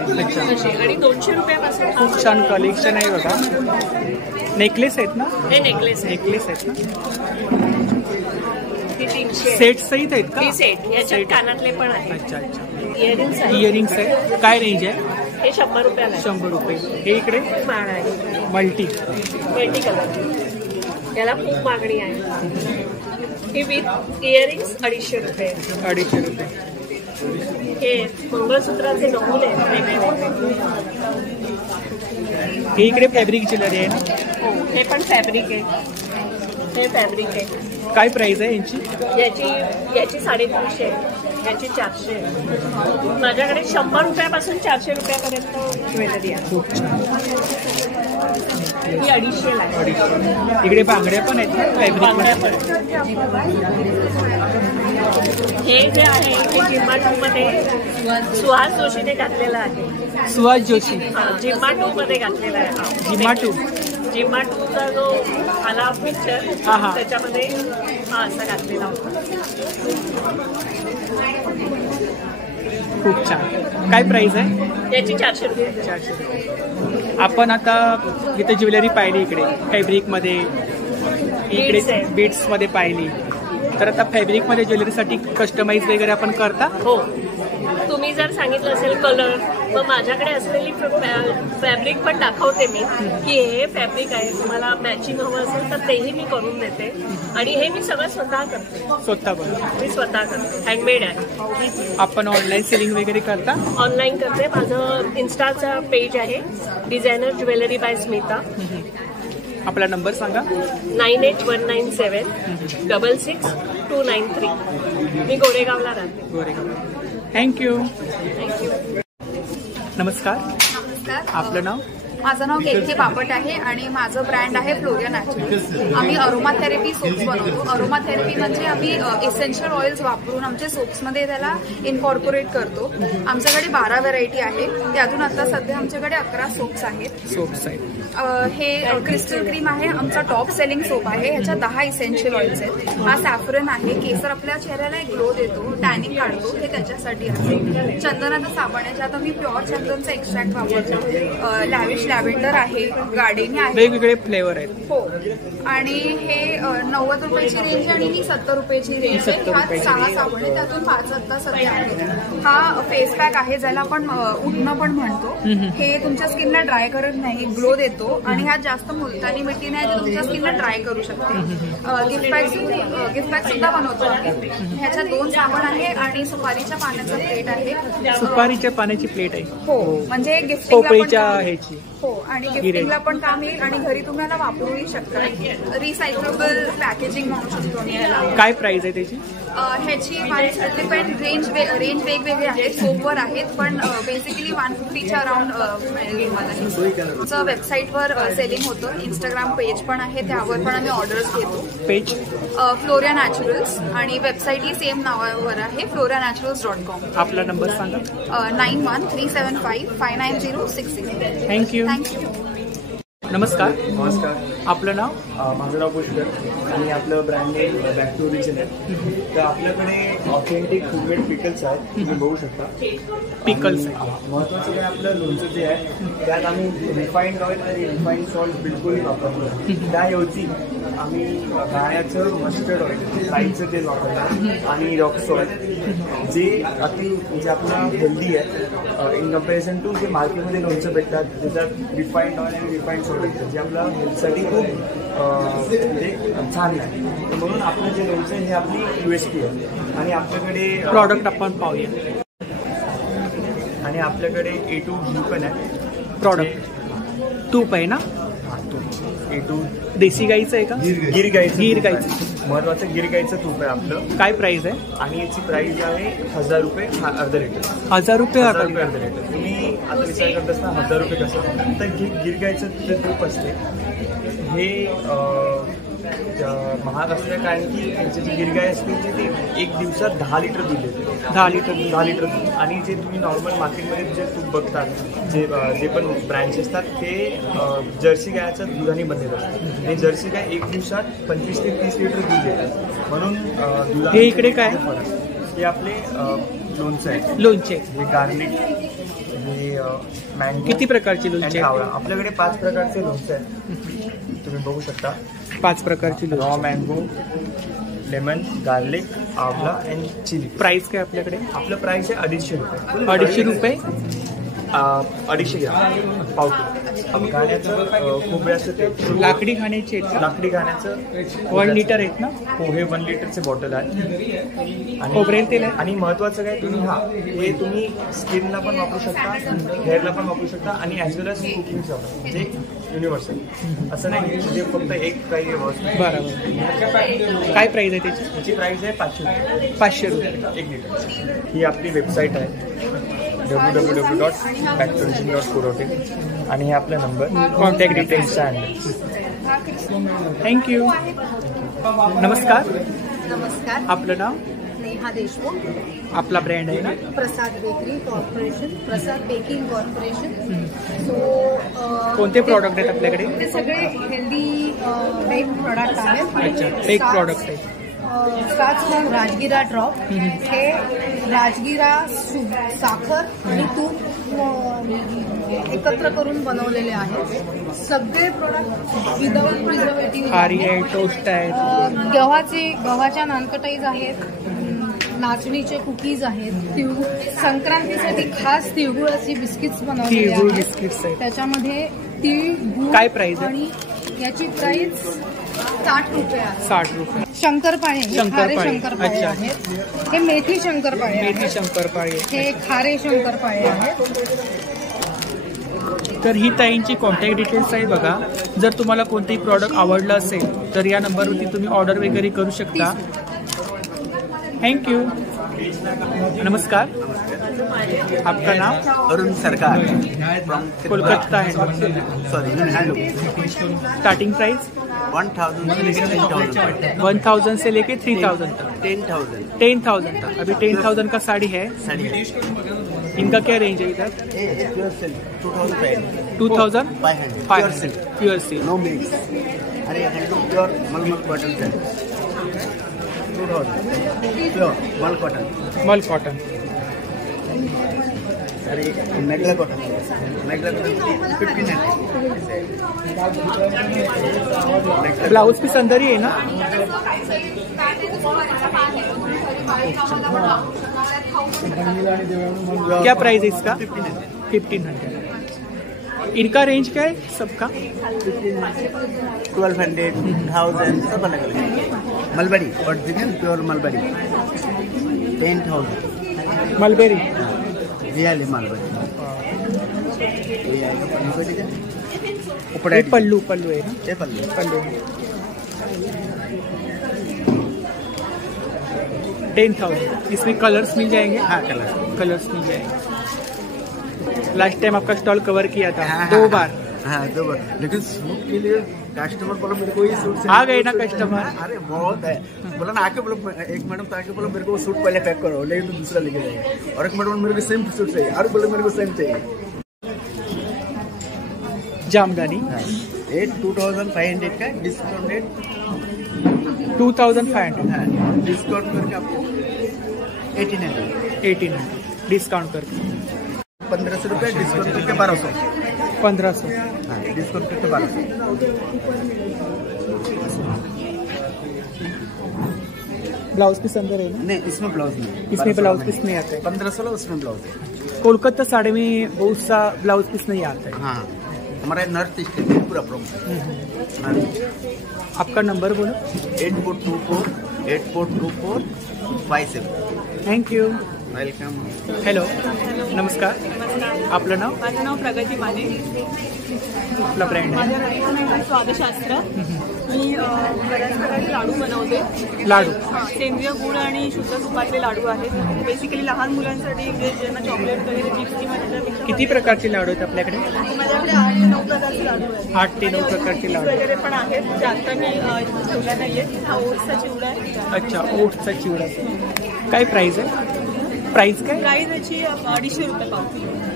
अशी, आणि 200 रुपयापासून. खूप छान कलेक्शन आहे बघा. नेकलेस आहेत ना? हे नेकलेस आहेत ना? 300. सेट सहित आहेत का? सेट. याच्यात कानातले पण आहेत. अच्छा अच्छा. इयरिंग्स आहे. काय रेंज आहे? हे 100 रुपयाला. 100 रुपये. हे इकडे माळ आहे मल्टी कलर. याला खूप मागणी आहे. ही विथ इयरिंग्स 250 रुपये. 250 रुपये. हे मंगळसूत्राचे नमुने आहेत. हे इकडे फॅब्रिक ज्वेलरी आहे ना? हो. हे पण फॅब्रिक आहे. हे फॅब्रिक आहे. काय प्राइस आहे यांची? याची 350 आहे. याची 400 आहे. माझ्याकडे 100 रुपयापासून 400 रुपयापर्यंत ज्वेलरी आहे. खूप छान. ही 250 आहे. इकडे बांगड्या पण आहेत ना फॅब्रिक? हे जे आहे ते जिम्माटूमध्ये सुहास जोशीने घातलेलं आहे. सुहास जोशी जिम्माटूमध्ये घातलेला आहे. जिम्माटूचा जो आला पिक्चर त्याच्यामध्ये हा असा घातलेला होता. खूप छान. काय प्राइस आहे? याची 400 रुपये. 400 रुपये. आपण आता इथे ज्वेलरी पाहिली इकडे फॅब्रिकमध्ये, इकडे बीड्समध्ये पाहिली. तर आता फॅब्रिकमध्ये ज्वेलरीसाठी कस्टमाइज वगैरे आपण करता? हो. तुम्ही जर सांगितलं असेल कलर, मग माझ्याकडे असलेली फॅब्रिक पण दाखवते मी की हे फॅब्रिक आहे, तुम्हाला मॅचिंग हवं असेल तर तेही मी करून देते. आणि हे मी सगळं स्वतः करते. स्वतः बनवते? मी स्वतः करते, हँडमेड आहे. आपण ऑनलाईन सेलिंग वगैरे करता? ऑनलाईन करते. माझं इन्स्टाचा पेज आहे डिझायनर ज्वेलरी बाय स्मिता. आपला नंबर सांगा. 98197 66 293. मी गोरेगावला राहते. गोरेगाव. थँक्यू. नमस्कार. नमस्कार. आपलं नाव? माझं नाव केके बापट आहे आणि माझं ब्रँड आहे फ्लोरिया नॅचरल्स. आम्ही अरोमा थेरपी सोप्स बनवतो. अरोमा थेरपी म्हणजे आम्ही एसेन्शियल ऑइल्स वापरून आमच्या सोप्समध्ये त्याला इनकॉर्पोरेट करतो. आमच्याकडे 12 व्हरायटी आहे. त्यातून आता सध्या आमच्याकडे 11 सोप्स आहेत. सोप्स आहेत. हे क्रिस्टल क्रीम आहे, आमचा टॉप सेलिंग सोप आहे. ह्याच्या 10 इसेन्शियल ऑइल्स आहेत. हा सॅफ्रन आहे, केसर आपल्या चेहऱ्याला एक ग्लो देतो, टॅनिंग काढतो, हे त्याच्यासाठी आहे. चंदनाचा साबण आहे, ज्यात आम्ही प्युअर चंदनचा एक्स्ट्रॅक्ट वापरतो. लॅविश लॅव्हेंडर आहे, गार्डेनी आहे, वेगवेगळे फ्लेवर आहेत. हो. आणि हे 90 रुपयाची रेंज आणि ही 70 रुपयाची रेंज आहे. ह्यात 6 साबण आहे, त्यातून 5 आता सध्या आहेत. हा फेस पॅक आहे, ज्याला आपण उठणं पण म्हणतो. हे तुमच्या स्किनला ड्राय करत नाही, ग्लो देतो. आणि ह्यात जास्त मुलतानी मिठी नाही, जे तुमच्या स्किनला ड्राय करू शकते. गिफ्ट पॅक सुद्धा बनवतो आम्ही. ह्याच्यात 2 साबण आहे आणि सुपारीच्या पाण्याचा प्लेट आहे. सुपारीच्या पाण्याची प्लेट आहे. हो, म्हणजे गिफ्टिंगला ह्याची. हो, आणि गिफ्टिंगला पण काम येईल आणि घरी तुम्हाला वापरूही शकता. रिसायकलेबल पॅकेजिंग म्हणू शकतो मी याला. काय प्राइस आहे त्याची? ह्याची रेंज वेगवेगळे आहेत, सोपवर आहेत, पण बेसिकली 150च्या अराउंड मिळेल मला. तुमचं वेबसाईटवर सेलिंग होतं. इंस्टाग्राम पेज पण आहे, त्यावर पण आम्ही ऑर्डर्स घेतो. पेज फ्लोरिया नॅचरल्स आणि वेबसाईटही सेम नावावर आहे, floriannaturals.com. आपला नंबर सांगा. 913755 59066. थँक्यू. नमस्कार. नमस्कार. आपलं नाव? माझं नाव पुष्कर आणि आपलं brand name back to origin आहे. तर आपल्याकडे ऑथेंटिक होममेड पिकल्स आहेत, तुम्ही बघू शकता. पिकल्स महत्त्वाचं काय, आपलं लोणचं जे आहे त्यात आम्ही रिफाईंड ऑइल आणि रिफाईंड सॉल्ट बिलकुलही वापरतो. त्याऐवजी आम्ही गाण्याचं मस्टर्ड ऑइल, राईचं तेल वापरतो आणि रॉक सॉल्ट, जे म्हणजे आपलं हेल्दी आहे इन कम्पॅरिझन टू जे मार्केटमध्ये लोणचं भेटतात त्याच्यात रिफाईंड ऑइल आणि रिफाईंड सॉल्ट भेटतात, जे आपल्या हेल्थसाठी खूप म्हणजे छान आहे. म्हणून आपलं जे लोणचं हे आपली USP आहे. आणि आपल्याकडे प्रॉडक्ट आपण पाहूया. आणि आपल्याकडे A2 घी पण आहे. प्रॉडक्ट तूप आहे ना? A2 देशी गाईचं आहे का? गिर गाईचं. महत्वाचं गिर गाईचं तूप आहे आपलं. काय प्राइस आहे? आणि याची प्राइस आहे 1000 रुपये अर्धा लिटर. 1000 रुपये अर्धा लिटर. तुम्ही आता विचार करत असता 1000 रुपये कसं, तर गिर गाईचं जे तूप असते हे महाग असतं, कारण की त्यांची जी गिर गाय असते ते 1 दिवसात 10 लिटर दूध देते. 10 लिटर दूध. आणि जे तुम्ही नॉर्मल मार्केटमध्ये जे तूप बघतात, जे पण ब्रँड्स असतात ते जर्सी गायचं दुधाने बनलेलं असतं. हे जर्सी गाय 1 दिवसात 25 ते 30 लिटर दूध देतात. म्हणून हे इकडे काय? हे आपले लोणचं आहे. लोणचे, हे गार्लिक, हे मँगो. किती प्रकारचे लोणचे? आपल्याकडे 5 प्रकारचे लोणचे आहेत, तुम्ही बघू शकता. 5 प्रकारची रॉ मँगो, लेमन, गार्लिक, आवला अँड चिली. प्राइस काय आपल्याकडे? आपलं प्राइस आहे 250 रुपये. 250 रुपये? 250 ग्रॅम पाव किलो. खाण्याचं खोबऱ्याचं तेल. लाकडी खाण्याचे आहेत? लाकडी खाण्याचं 1 लिटर आहेत ना? हो, हे 1 लिटरचे बॉटल आहे. खोबरेल तेल आहे. आणि महत्वाचं काय, तुम्ही हे तुम्ही स्किनला पण वापरू शकता, हेअरला पण वापरू शकता आणि ॲज वेल एज कुकिंगचं म्हणजे युनिव्हर्सल. असं नाही म्हणजे फक्त एक काही वस्तू. बरोबर. काय प्राइस आहे त्याची? त्याची प्राइस आहे 500 रुपये. 500 रुपये 1 लिटर. ही आपली वेबसाईट आहे www.backtoorigin.co.in. आणि हे आपला नंबर, कॉन्टॅक्ट डिटेल्सचा आहे. थँक्यू. नमस्कार. नमस्कार. आपलं नाव? नेहा देशमुख. आपला ब्रँड आहे ना? प्रसाद बेकरी कॉर्पोरेशन, प्रसाद बेकिंग कॉर्पोरेशन. सो कोणते प्रॉडक्ट आहेत आपल्याकडे? ते सगळे हेल्दी बेक प्रॉडक्ट आहेत. अच्छा, बेक प्रॉडक्ट आहे. साथ राजगिरा ड्रॉप, हे राजगिरा साखर आणि तूप एकत्र करून बनवलेले आहेत. सगळे प्रोडक्ट विदाउट प्रिझर्वेटिव्ह. खारी आहे, टोस्ट आहे, गव्हाच्या नानकटाईज आहेत, नाचणीचे कुकीज आहेत, तिळगुळ संक्रांतीसाठी खास तिळगुळाची बिस्किट्स बनवलेली तिळगुळ आहेत. बिस्किट्स आहेत. त्याच्यामध्ये तीळ गुळ काय प्राइस आहे? आणि याची प्राइस 60 रुपये आहे. 60 रुपये. शंकरपाळे हे खारे शंकरपाळे. शंकरपाळे अच्छा. आहेत. हे मेथी शंकरपाळे आहेत. मेथी शंकरपाळे. हे खारे शंकरपाळे आहेत. तर ही ताईंची कॉन्टॅक्ट डिटेल्स आहे बघा. जर तुम्हाला कोणतेही प्रॉडक्ट आवडलं असेल तर या नंबरवरती तुम्ही ऑर्डर वगैरे करू शकता. थँक्यू. नमस्कार, आपका नाम? अरुण सरकार फ्रॉम कोलकाता है. सॉरी, स्टार्टिंग प्राइस 1000 से लेके 3000 तक. 10,000 तक. अभी 10,000 का साड़ी है. इनका क्या रेंज है इधर? 2,500 प्योर सिल्क. No mix. अरे प्योर मलमल कॉटन है. 2000 प्योर मल कॉटन. मल कॉटन. अरे मेघला कॉटन. मेघला कॉटन 1500. ब्लाउज पीस अंदर ही है ना? क्या प्राइस है इसका? 1500. इनका रेंज क्या है सबका? 1200, 1000 सब अलग अलग. Mulberry original pure mulberry 10,000. Mulberry real mulberry. ये पल्लू है ना? ये पल्लू 10,000. इसमें कलर्स मिल जाएंगे? हाँ, कलर्स मिल जाएंगे. लास्ट टाइम आपका स्टॉल कवर किया था. हाँ, 2 बार. हाँ 2 बार. लेकिन सूट के लिए कस्टमर बोला मेरे को ये सूट आ गए ना कस्टमर. अरे बहुत है. बोला ना आके बोलो, एक मैडम तो आके बोलो मेरे को सूट पहले पैक करो, लेकिन तो दूसरा लेके जाएगा. और एक मैडम मेरे को सेम सूट चाहिए, और बोले मेरे को सेम चाहिए. जामदानी 2500 का डिस्काउंट रेट. 2500 डिस्काउंट करके आपको 1800 डिस्काउंट करके 1500 रुपये डिस्काउंट करके 1200. 1500. हाँ, डिस्काउंट करके 1200. ब्लाउज पीस अंदर है ना? नहीं, इसमें ब्लाउज नहीं. इसमें ब्लाउज पीस नहीं आता है. 1500 उसमें ब्लाउज है. कोलकाता साड़ी में बहुत सा ब्लाउज पीस नहीं आता है. हाँ, हमारा नॉर्थ ईस्ट है पूरा प्रॉब्लम. आपका नंबर बोलो. 8424 थँक्यू. वेलकम. हॅलो, नमस्कार. आपलं नाव? माझं नाव प्रगती माने. आपला ब्रँड माझं आहे स्वादशास्त्र. मी बऱ्याच प्रकारचे लाडू बनवते. लाडू सेंद्रिय गुळ आणि शुद्ध तुपातले लाडू आहेत. बेसिकली लहान मुलांसाठी ज्यांना चॉकलेट वगैरे चिप्स किंवा त्याच्यापेक्षा किती प्रकारचे लाडू आहेत आपल्याकडे? माझ्याकडे 8 ते 9 प्रकारचे लाडू आहेत. 8 ते 9 प्रकारचे लाडू वगैरे पण आहेत. जे आता मी ठेवल्या नाहीये. हा ओट्सचा चिवडा आहे. अच्छा, ओट्सचा चिवडा. काय प्राइस आहे? प्राइस काय? प्राइस याची 250 रुपये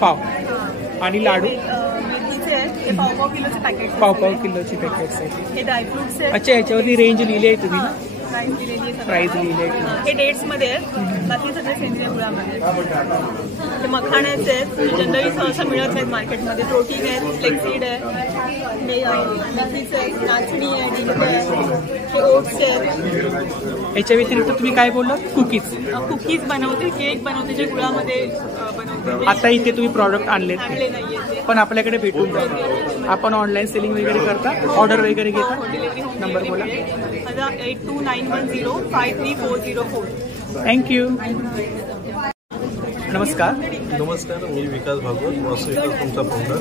पाव. आणि लाडू मेथीचे आहेत. हे पाव किलोचे पॅकेट. पाव किलोचे पॅकेट्स आहेत. हे ड्रायफ्रुट्स आहेत. अच्छा, याच्यावरती रेंज लिहिली आहे तुम्ही ना? प्राइस दिलेली आहे. प्राइस लिहिली आहे. हे डेट्स मध्ये आहेत. बाकी सगळे सेंद्रिय गुळामध्ये. हे मखाण्याचे आहेत. जनरली सहसा मिळत नाहीत मार्केटमध्ये. प्रोटीन आहेत, फ्लेक्सीड आहे, मेथीचे आहेत, नाचणी आहे, डिंक आहे, हे ओट्स आहेत. याच्या व्यतिरिक्त तुम्ही काय बोललात? कुकीज बनवते, केक बनवते, जे गुळामध्ये बनवते. आता इथे तुम्ही प्रॉडक्ट आणले आणले नाहीये. पण आपल्याकडे भेटून जाईल. आपण ऑनलाईन सेलिंग वगैरे करता? ऑर्डर वगैरे घेता? नंबर बोला. माझा 8291053404. थँक्यू. नमस्कार. नमस्कार, मी विकास भागवत, वास्तू विकास तुमचा फाउंडर.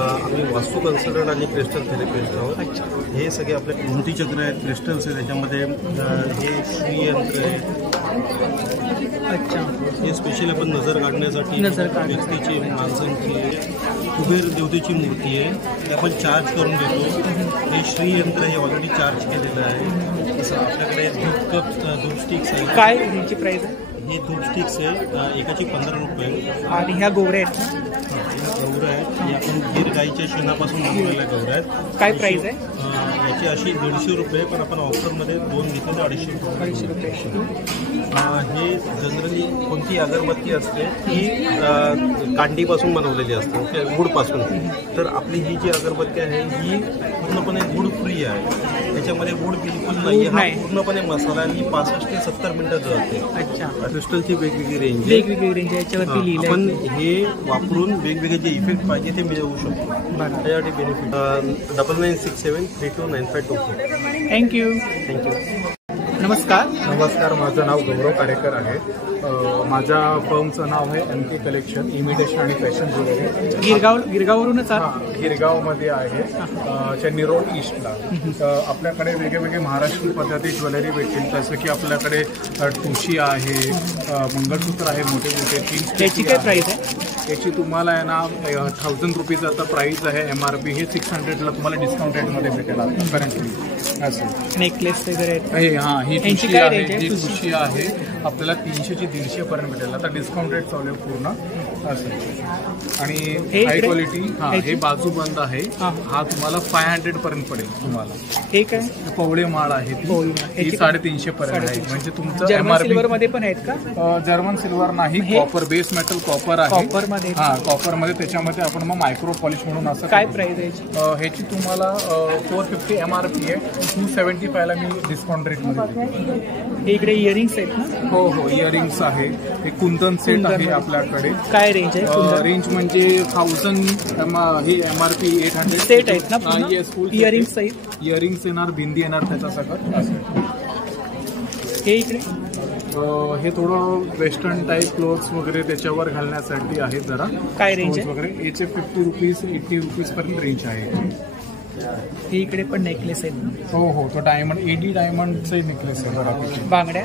आम्ही वास्तू कन्सल्टंट आणि क्रिस्टल थेरपिस्ट आहोत. हे सगळे आपले घुमतीचक्र आहेत, क्रिस्टल्स आहेत. त्याच्यामध्ये हे श्रीयंत्र आहे. अच्छा, हे स्पेशली आपण नजर काढण्यासाठी व्यक्तीची, माणसांची, कुबेर देवतेची मूर्ती आहे. ते आपण चार्ज करून देतो. हे श्रीयंत्र हे ऑलरेडी चार्ज केलेलं आहे. तसं आपल्याकडे दूध कप, दूध स्टिक्स आहे. काय ह्याची प्राइस आहे? हे धूप स्टिक्स आहे, एकाची 15 रुपये. आणि ह्या गोवऱ्या आहेत गौऱ्या आहेत, हे आपण गीर गाईच्या शेणापासून बनवलेल्या गौऱ्या आहेत. काय प्राइस आहे? याची अशी 150 रुपये, पण आपण ऑफरमध्ये 2 घेतले तर 250 रुपये. हे जनरली कोणती अगरबत्ती असते ही कांडीपासून बनवलेली असते, ओके, वूडपासून. तर आपली ही जी अगरबत्ती आहे ही पूर्णपणे वूड फ्री आहे, त्याच्यामध्ये वूड बिलकुल नाही. हा पूर्णपणे मसाला आणि 65 ते 70 मिनिटं जाते. अच्छा. क्रिस्टलची वेगवेगळी रेंज याच्यावरती लिहिलं. आपण हे वापरून वेगवेगळे जे इफेक्ट पाहिजे ते मिळवू शकतो. त्यासाठी बेनिफिट 9967329524. थँक्यू. नमस्कार. माझं नाव गौरव कारेकर आहे. माझ्या फर्मचं नाव आहे MK कलेक्शन इमिटेशन आणि फॅशन ज्वेलरी. गिरगाववरूनच गिरगावमध्ये आहे, चेन्नई रोड ईस्टला. आपल्याकडे वेगवेगळे महाराष्ट्रीयन पद्धती ज्वेलरी भेटतील, जसं की आपल्याकडे ठुशी आहे, मंगळसूत्र आहे मोठे मोठे. त्याची काय प्राइस आहे? याची तुम्हाला आहे ना 1000 रुपीज आता प्राइस आहे. MRP हे 600ला तुम्हाला डिस्काउंट रेटमध्ये भेटेल आता करंटली. असं नेकलेस वगैरे हां, ही ठुशी आहे, ही ठुशी आहे आपल्याला 300 ची 150 पर्यंत भेटेल. आता डिस्काउंट रेट चालू आहे पूर्ण असं. आणि हाय क्वालिटी हे बाजूबंद आहे, हा तुम्हाला 500 पर्यंत पडेल तुम्हाला. हे काय पवळे माळ आहे ती 350 पर्यंत आहे. म्हणजे तुमचं सिल्वर मध्ये पण आहेत का? जर्मन सिल्वर नाही, कॉपर बेस मेटल कॉपर आहे. कॉपर मध्ये त्याच्यामध्ये आपण मग मायक्रो पॉलिश म्हणून असं. काय प्राइस आहे ह्याची? तुम्हाला 450 MRP आहे, 275 ला मी डिस्काउंट रेटमध्ये. इकडे इयरिंग्स आहेत ना? हो, इयरिंग्स आहे. हे कुंदन सेट आहे आपल्याकडे. काय रेंज आहे? रेंज म्हणजे 1000 ही MRP 800 सेट आहेत ना? इयरिंग्स इयरिंग्स येणार, बिंदी येणार त्याचा सगळं. हे इकडे हे थोडं वेस्टर्न टाईप क्लोथ्स वगैरे त्याच्यावर घालण्यासाठी आहे जरा. काय रेंज वगैरे याचे 50 रुपीज 80 रुपीज पर्यंत रेंज आहे. हे इकडे पण नेकलेस आहेत. हो, तो डायमंड AD डायमंडचे नेकलेस आहे बरोबर. बांगड्या?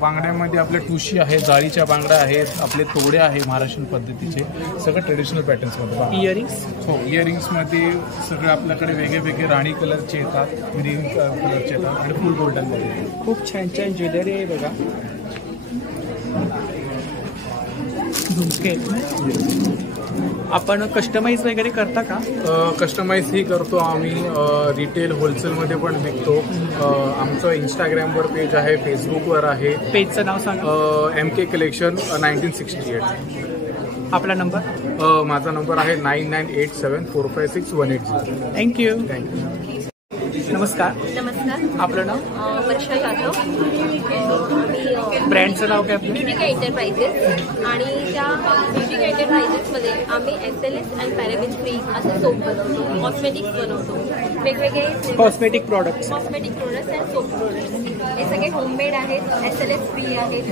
बांगड्यामध्ये आपल्या ठुशी आहे, जाळीच्या बांगड्या आहेत, आपले तोडे आहे महाराष्ट्रीयन पद्धतीचे, सगळं ट्रेडिशनल पॅटर्न्समध्ये. इयरिंग्स? हो, इयरिंग्समध्ये सगळे आपल्याकडे वेगळे वेगळे राणी कलरचे येतात, ग्रीन कलरचे येतात आणि फुल गोल्डनमध्ये. खूप छान छान ज्वेलरी आहे बघा. झुमके आपण कस्टमाइज वगैरे करता का? कस्टमाइज ही करतो आम्ही, रिटेल होलसेलमध्ये पण विकतो. आमचं इंस्टाग्रामवर पेज आहे, फेसबुकवर आहे. पेजचं नाव सांगा. MK collection 1968. आपला नंबर? माझा नंबर आहे 9987456180. थँक्यू. नमस्कार. आपलं नाव? वर्षा जाधव. ब्रँडचं नाव काय आपलं? ब्युटिका एंटरप्राइजेस. आणि त्या ब्युटिका एंटरप्राइजेसमध्ये आम्ही SLS अँड पॅराबेन फ्री असं सोप बनवतो, कॉस्मेटिक्स बनवतो, वेगवेगळे cosmetic products and soap products. हे सगळे होममेड आहेत, SLS फ्री आहेत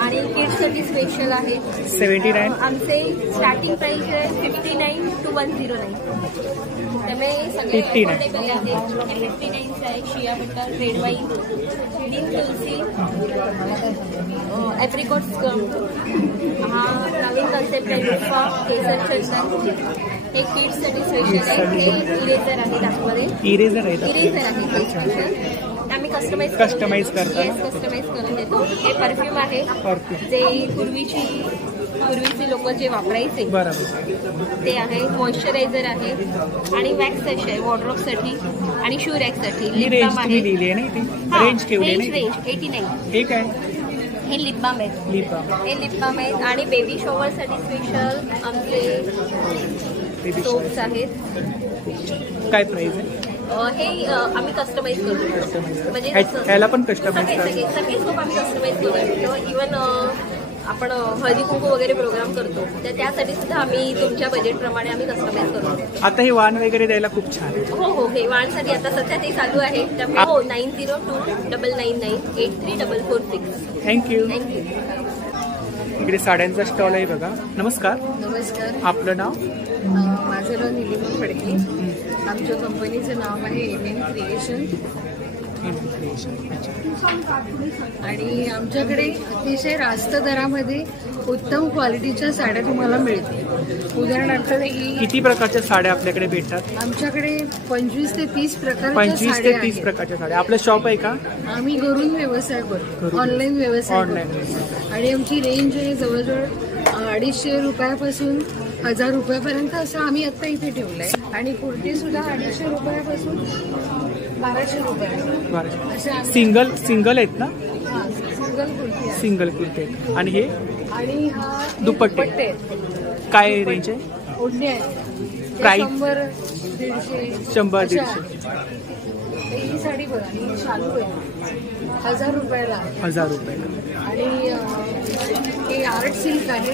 आणि किड्ससाठी स्पेशल आहेत. 79. आमचे स्टार्टिंग प्राइस आहे 59 to 109. त्यामुळे सगळे अफोर्डेबल आहेत. 59 आहे shea butter, red wine, green tulsi, apricot scrub. हा नवीन कन्सेप्ट आहे रुफा, केसर चंदन. हे किड्ससाठी स्पेशल आहे. हे इरेझर आहेत आतमध्ये. इरेझर आहे हे स्पेशल आम्ही कस्टमाइज करून देतो. हे परफ्यूम आहे, जे पूर्वीचे लोक जे वापरायचे ते आहे. मॉइश्चरायझर आहे आणि वॅक्स ब्रश आहे वॉर्डरोबसाठी आणि शू रॅकसाठी. लिप बाम आहे. रेंज 89. हे काय? हे लिप बाम आहेत आणि बेबी शॉवरसाठी स्पेशल आमचे सोप्स आहेत. काय प्राइस आहे? हे आम्ही कस्टमाइज करतो. म्हणजे ह्याला पण कस्टमाइज सगळे सोप आम्ही कस्टमाइज करू. इव्हन आपण हळदी कुंकू वगैरे प्रोग्राम करतो, तर त्यासाठी सुद्धा आम्ही तुमच्या बजेटप्रमाणे आम्ही कस्टमाइज करतो. आता हे वाण वगैरे द्यायला खूप छान. हो, हे वाणसाठी आता सध्या ते चालू आहे. त्यामुळे 902999834446. थँक्यू. इकडे साड्यांचा स्टॉल आहे बघा. नमस्कार. आपलं नाव? माझं नाव निलिमा फडके. आमच्या कंपनीचं नाव आहे MM क्रिएशन. आणि आमच्याकडे अतिशय रास्त दरामध्ये उत्तम क्वालिटीच्या साड्या तुम्हाला मिळतील. उदाहरणार्थ ही किती प्रकारच्या साड्या आपल्याकडे भेटतात? आमच्याकडे 25 ते 30 प्रकारच्या 25 ते 30 प्रकारच्या साड्या. आपलं शॉप आहे का? आम्ही घरून व्यवसाय करतो, ऑनलाईन व्यवसाय करतो. आणि आमची रेंज आहे जवळजवळ 250 रुपयापासून 1000 रुपयापर्यंत असं आम्ही आता इथे ठेवलंय. आणि कुर्ती सुद्धा 250 रुपयापासून 1200 रुपये. सिंगल आहेत ना? सिंगल कुर्ती आहे. सिंगल कुर्ती आहेत. आणि हे आणि हा दुपट्टे काय रेंज आहे? ओढणी आहे. प्राइस 100-150. ही साडी बघा, ही शालू आहे 1000 रुपयाला. 1000 रुपयाला. आणि हे आर्ट सिल्क आहे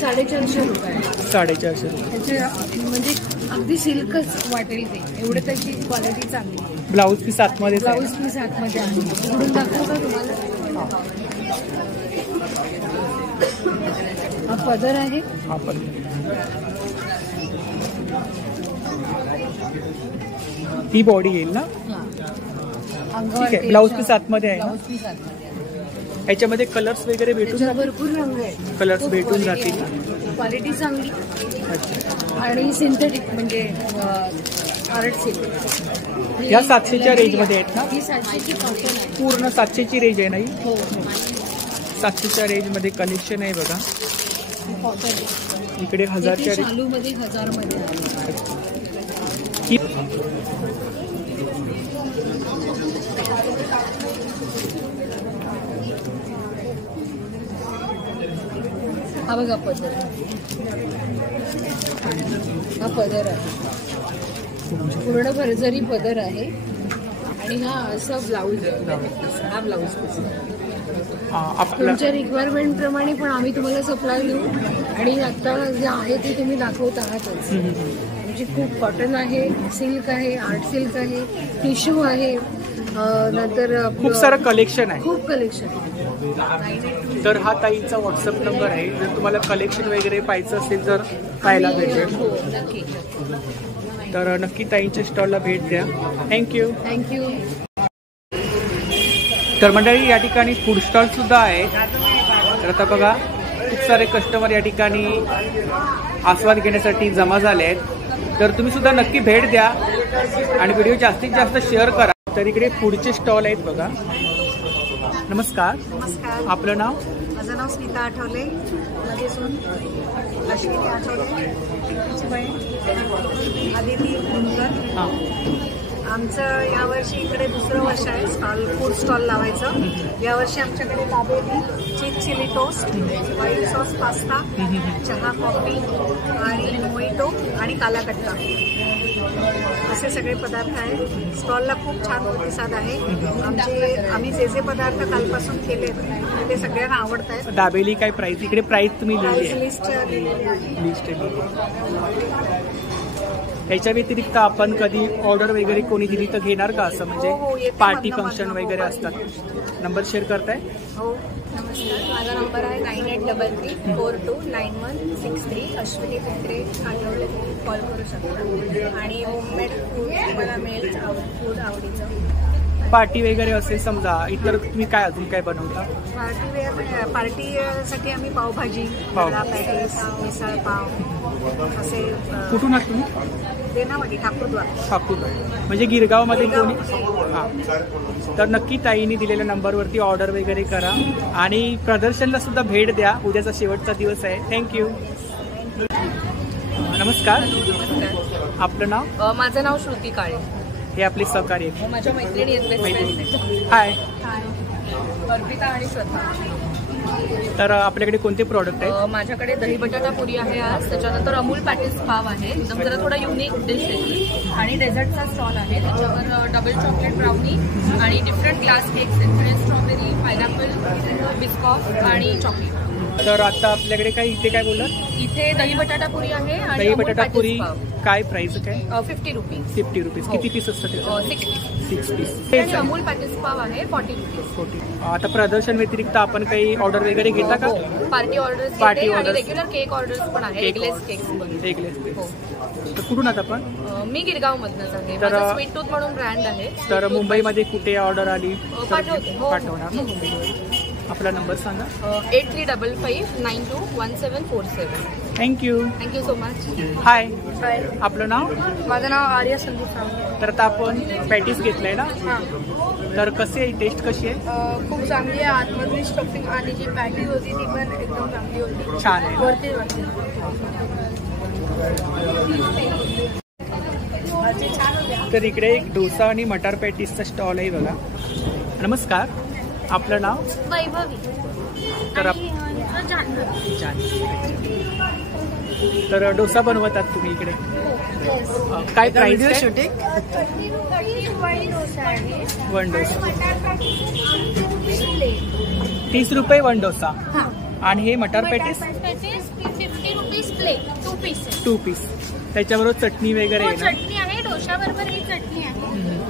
450 रुपये. 450 रुपये. त्याचे म्हणजे अगदी सिल्कच वाटेल ते, एवढं त्याची क्वालिटी चांगली. ब्लाऊज पीस आतमध्ये? ब्लाऊज पीस आतमध्ये आहे. म्हणून दाखवू का तुम्हाला? हा पदर आहे. हा पदर. ही बॉडी येईल ना? ठीक आहे. ब्लाऊज पीस आतमध्ये आहे. ब्लाऊज पीस आतमध्ये. याच्यामध्ये कलर्स वगैरे भेटून भरपूर रंग आहे. कलर्स भेटून जातील. क्वालिटी चांगली आणि सिंथेटिक म्हणजे आर्ट सिल्क. या 700च्या रेंजमध्ये आहेत ना? ही 700ची कॉटन आहे. पूर्ण 700ची रेंज आहे. नाही हो, 700च्या रेंजमध्ये कलेक्शन आहे बघा. इकडे 1000च्या रेंज. शालूमध्ये 1000 मध्ये हा बघा पदर. हा पदर आहे पूर्ण भरजरी पदर आहे. आणि हा असा ब्लाऊज आहे. हा ब्लाऊज पीस तुमच्या रिक्वायरमेंट प्रमाणे पण आम्ही तुम्हाला सप्लाय देऊ. आणि आता जे आहे ते तुम्ही दाखवत आहातच. म्हणजे खूप कॉटन आहे, सिल्क आहे, आर्ट सिल्क आहे, टिश्यू आहे, नंतर खूप सारं कलेक्शन आहे. खूप कलेक्शन. तर हा ताईचा व्हॉट्सअप नंबर आहे. जर तुम्हाला कलेक्शन वगैरे पाहायचं असेल तर पाहायला भेटेल. हो, नक्की. तर नक्की ताईंच्या स्टॉलला भेट द्या. थँक्यू. तर मंडळी या ठिकाणी फूड स्टॉल सुद्धा आहे. तर आता बघा खूप सारे कस्टमर या ठिकाणी आस्वाद घेण्यासाठी जमा झाले आहेत. तर तुम्ही सुद्धा नक्की भेट द्या आणि व्हिडिओ जास्तीत जास्त शेअर करा. तर इकडे फूडचे स्टॉल आहेत बघा. नमस्कार. नमस्कार. आपलं नाव? माझं नाव स्मिता आठवले. माझी सून अश्विनी आठवले. तिची बहीण आदिती गुंजकर. आमचं यावर्षी इकडे दुसरं वर्ष आहे फूड स्टॉल लावायचं. यावर्षी आमच्याकडे dabeli, cheese chilli toast, white sauce pasta, चहा कॉफी आणि मोइटो आणि काला कट्टा असे सगळे पदार्थ आहेत. स्टॉलला खूप छान प्रतिसाद आहे. आम्ही जे पदार्थ कालपासून केले ते सगळ्यांना आवडत आहेत. दाबेली काय प्राइस? इकडे प्राइस तुम्ही लिस्ट दिलेली आहे. याच्या व्यतिरिक्त आपण कधी ऑर्डर वगैरे कोणी दिली तर घेणार का? असं म्हणजे पार्टी फंक्शन वगैरे असतात. नंबर शेअर करताय? हो, नमस्कार. माझा नंबर आहे 9833429163. अश्विनी पिंपरे आठवले कॉल करू शकता. आणि होममेड फूड तुम्हाला मिळेल. फूड आवडीचं. पार्टी वगैरे असेल समजा, इतर तुम्ही काय अजून काय बनवता? पार्टीसाठी आम्ही पावभाजी, पॅटीस, मिसळ पाव असे. कुठून आहात तुम्ही? देनावडी, ठाकूरद्वार. म्हणजे गिरगावमध्ये कोणी? हां. तर नक्की ताईंनी दिलेल्या नंबरवरती ऑर्डर वगैरे करा आणि प्रदर्शनला सुद्धा भेट द्या. उद्याचा शेवटचा दिवस आहे. थँक्यू. नमस्कार. आपलं नाव? माझं नाव श्रुती काळे. हे आपले सहकारी आहेत. माझ्या मैत्रिणी आहेत. हाय. अर्पिता आणि श्रद्धा. तर आपल्याकडे कोणते प्रॉडक्ट आहेत? माझ्याकडे दही बटाटा पुरी आहे आज. त्याच्यानंतर अमूल पॅटीस पाव आहे. एकदम जरा थोडा युनिक डिश आहे. आणि डेझर्टचा स्टॉल आहे. त्याच्यावर डबल चॉकलेट ब्राउनी आणि डिफरंट ग्लास केक्स आहेत. म्हणजे स्ट्रॉबेरी, पायनॅपल, बिस्कॉफ आणि चॉकलेट. तर आता आपल्याकडे काय इथे काय बोललात? इथे दही बटाटा पुरी आहे. दही बटाटा पुरी काय प्राइस काय? 50 रुपीज. 50 रुपीज. किती पीस असतात? 6 पीस. अमूल पॅटीस पाव आहे 40 रुपीज. आता प्रदर्शन व्यतिरिक्त आपण काही ऑर्डर वगैरे घेता का? पार्टी ऑर्डर्स आणि रेग्युलर केक ऑर्डर्स पण आहे. Eggless cakes. तर कुठून आहात आपण? मी गिरगाव मधनच आहे. तर स्वीट टूथ म्हणून ब्रँड आहे. तर मुंबईमध्ये कुठे ऑर्डर आली पाठवणार. आपला नंबर सांगा. 8355921747. Thank you. Thank you so much. Hi. Hi. आपलं नाव? माझं नाव आर्या संदीप सावंत. तर आता आपण पॅटीस घेतलंय ना, हां. तर कशी आहे, टेस्ट कशी आहे? खूप चांगली आहे. आतमधली स्टफिंग आणि जी पॅटी होती ती पण एकदम चांगली होती. छान आहे. वरती तर इकडे एक डोसा आणि मटार पॅटीसचा स्टॉल आहे बघा. नमस्कार. आपलं नाव? वैभवी. तर तर डोसा बनवतात तुम्ही इकडे. काय प्राइस आहे? शूटिंग 1 डोसा 30 रुपये 1 डोसा. आणि हे मटार patties 50 rupees plate 2 pieces. 2 piece. त्याच्याबरोबर चटणी वगैरे आहे ना? चटणी आहे. डोशाबरोबर ही चटणी आहे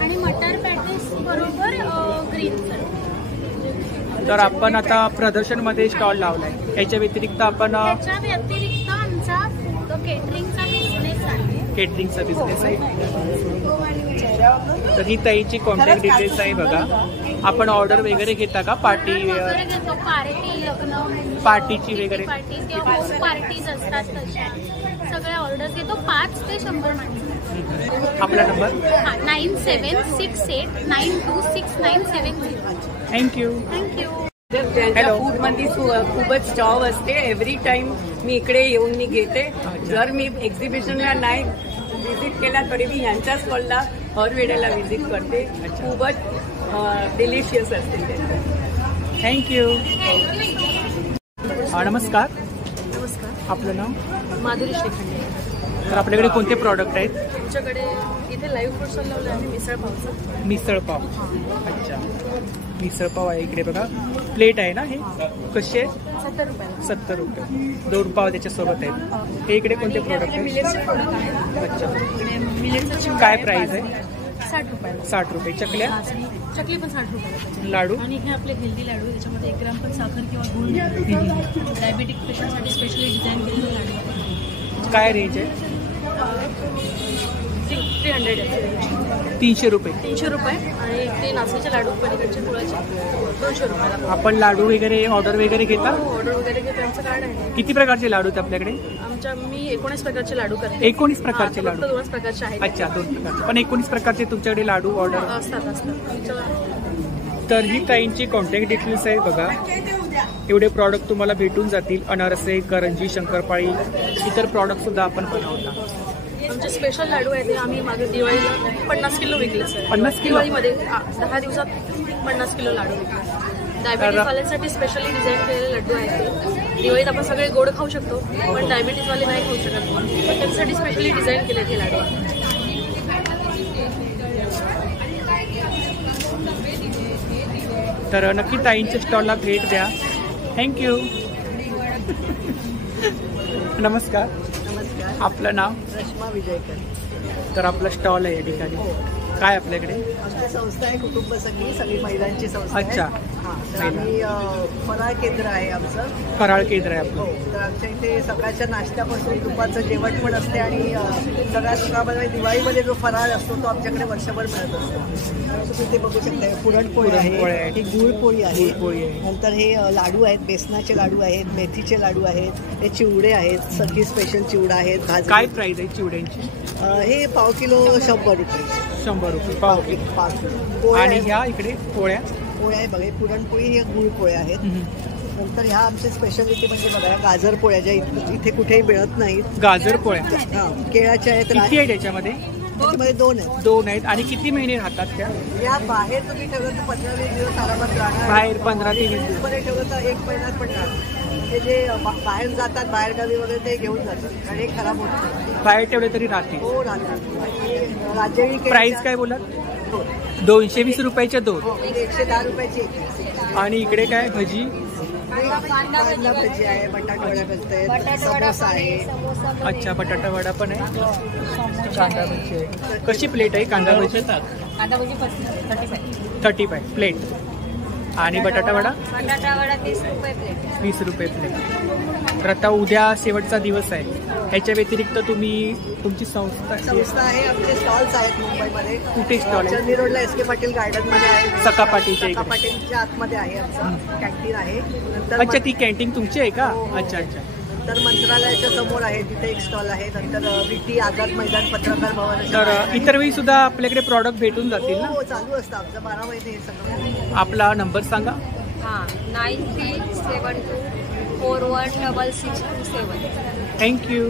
आणि मटार पॅटीस बरोबर ग्रीन चटणी. तर आपण आता प्रदर्शनमध्ये स्टॉल लावलाय. याच्या व्यतिरिक्त आपण आमचा केटरिंगचा बिझनेस आहे. केटरिंगचा बिझनेस आहे. तर ही ताईची कॉन्टॅक्ट डिटेल्स आहे बघा. आपण ऑर्डर वगैरे घेता का? पार्टी वेअर, पार्टी, लग्न, पार्टीची वगैरे पार्टी किंवा होम पार्टीज असतात तशा सगळ्या ऑर्डर घेतो. 5 ते 100 माणसं. आपला नंबर? 9768926970. थँक्यू. थँक्यू. त्यांच्या फूडमध्ये खूपच स्टॉव असते. एव्हरी टाइम मी इकडे येऊन मी घेते. जर मी एक्झिबिशनला नाही व्हिजिट केला तरी मी यांच्या स्टॉलला हर वेळेला व्हिजिट करते. खूपच डिलिशियस असते त्यांचं. थँक्यू. नमस्कार. नमस्कार. आपलं नाव? माधुरी शेखंडे. तर आपल्याकडे कोणते प्रॉडक्ट आहेत? आमच्याकडे इथे लाईव्ह फूड स्टॉल लावलं आहे मिसळ पावचं. मिसळ पाव. अच्छा, मिसळ पाव आहे इकडे बघा. प्लेट आहे ना हे? कसे आहे? 70 रुपये. 70 रुपये. 2 पाव त्याच्यासोबत आहेत. हे इकडे कोणते प्रोडक्ट आहेत? मिलेटचे प्रोडक्ट आहेत. अच्छा. मिलेटचं काय प्राइस आहे? 60 रुपये. 60 रुपये. चकल्या? चकली पण 60 रुपये. लाडू? आणि हे आपले हेल्दी लाडू. त्याच्यामध्ये 1 ग्राम पण साखर किंवा गूळ. डायबेटिक पेशंटसाठी स्पेशली डिझाईन केलेले लाडू. काय रेंज आहे? 300 आहे. 300 रुपये. 300 रुपये. आणि ते नाचणीचे लाडू पलीकडचे गुळाचे 200 रुपये. आपण लाडू वगैरे ऑर्डर वगैरे घेता? ऑर्डर वगैरे घेते. आमचं कार्ड आहे. किती प्रकारचे लाडू आहेत आपल्याकडे? मी 19 प्रकारचे लाडू करते. 19 प्रकारचे लाडू? 2 प्रकारचे आहेत. अच्छा, 2 प्रकारचे. पण 19 प्रकारचे तुमच्याकडे लाडू ऑर्डर असतात. तर ही ताईंची कॉन्टॅक्ट डिटेल्स आहे बघा. एवढे प्रॉडक्ट तुम्हाला भेटून जातील. अनारसे, करंजी, शंकरपाळी, इतर प्रॉडक्ट सुद्धा आपण बनवता. आमचे स्पेशल लाडू आहेत. ते आम्ही मागे दिवाळीला 50 किलो विकले सर. 50 किलो? दिवाळीमध्ये 10 दिवसात 50 किलो लाडू विकले. डायबिटीजवाल्यांसाठी स्पेशली डिझाईन केलेले लड्डू आहेत ते. दिवाळीत आपण सगळे गोड खाऊ शकतो पण डायबिटीजवाले नाही खाऊ शकत. पण त्याच्यासाठी स्पेशली डिझाईन केले ते लाडू. तर नक्की ताईंच्या स्टॉलला भेट द्या. थँक्यू. नमस्कार. नमस्कार. आपलं नाव? रश्मा विजयकर. तर आपला स्टॉल आहे या ठिकाणी. काय आपल्याकडे? आमची संस्था आहे कुटुंब सगळी महिलांची संस्था आहे. अच्छा. तर आम्ही फराळ केंद्र आहे आमचं. फराळ केंद्र आहे आपलं. तर आमच्या इथे सकाळच्या नाश्त्यापासून दुपारचं जेवण पण असते आणि सगळ्या सुखामध्ये दिवाळीमध्ये जो फराळ असतो तो आमच्याकडे वर्षभर मिळत असतो. तुम्ही ते बघू शकता. पुरणपोळी आहे, ही गुळपोळी आहे, नंतर हे लाडू आहेत, बेसनाचे लाडू आहेत, मेथीचे लाडू आहेत, हे चिवडे आहेत, सखी स्पेशल चिवडा आहेत. काय प्राइस आहे चिवड्यांची? हे पाव किलो 100 रुपये. 100 रुपये पाव किलो. आणि ह्या इकडे पोळ्या आहे बघा. पुरणपोळी हे गुळ पोळ्या आहेत. नंतर ह्या आमची स्पेशालिटी म्हणजे बघा गाजर पोळ्या ज्या इथे कुठेही मिळत नाहीत. गाजर पोळ्या केळाच्या आहेत. किती आहेत याच्यामध्ये? त्याच्यामध्ये 2 आहेत. 2 आहेत. आणि किती महिने राहतात त्या? या बाहेर तुम्ही ठेवलं तर 15-20 दिवस आरामात राहणार. बाहेर 15 ते 20 दिवस. मध्ये ठेवलं तर 1 महिन्यात पण राहणार. हे जे बाहेर जातात बाहेरगावी वगैरे ते घेऊन जातात आणि हे खराब होत नाही. बाहेर ठेवले तरी राहते? हो राहतात. राज्यवी प्राइस काय बोला? 220 रुपयाच्या 2. 110 रुपयाची. आणि इकडे काय भजी? कांदा भजी आहे, बटाटा वडा करते, समोसा आहे. अच्छा, बटाटा वडा पण आहे. कांदा भजी आहे. कशी प्लेट आहे कांदा भजी? कांदा भजी 35 प्लेट. आणि बटाटा वडा? बटाटा वडा 30 रुपये प्लेट. 20 रुपये प्लेट. तर आता उद्या शेवटचा दिवस आहे. ह्याच्या व्यतिरिक्त तुम्ही तुमची संस्था आहे, आमचे स्टॉल्स आहेत मुंबईमध्ये. कुठे स्टॉल आहे? चंदी रोडला एस के पाटील गार्डन मध्ये आहे. सका पाटीलच्या सका पाटीलच्या आतमध्ये आहे आमचं कॅन्टीन आहे. नंतर अच्छा, ती कॅन्टीन तुमची आहे का? अच्छा अच्छा. नंतर मंत्रालयाच्या समोर आहे, तिथे एक स्टॉल आहे. नंतर VT आझाद मैदान पत्रकार भवन. तर इतर वेळी सुद्धा आपल्याकडे प्रॉडक्ट भेटून जातील ना? हो, चालू असतं आमचं 12 महिने हे सगळं. आपला नंबर सांगा. 9372416627. थँक्यू.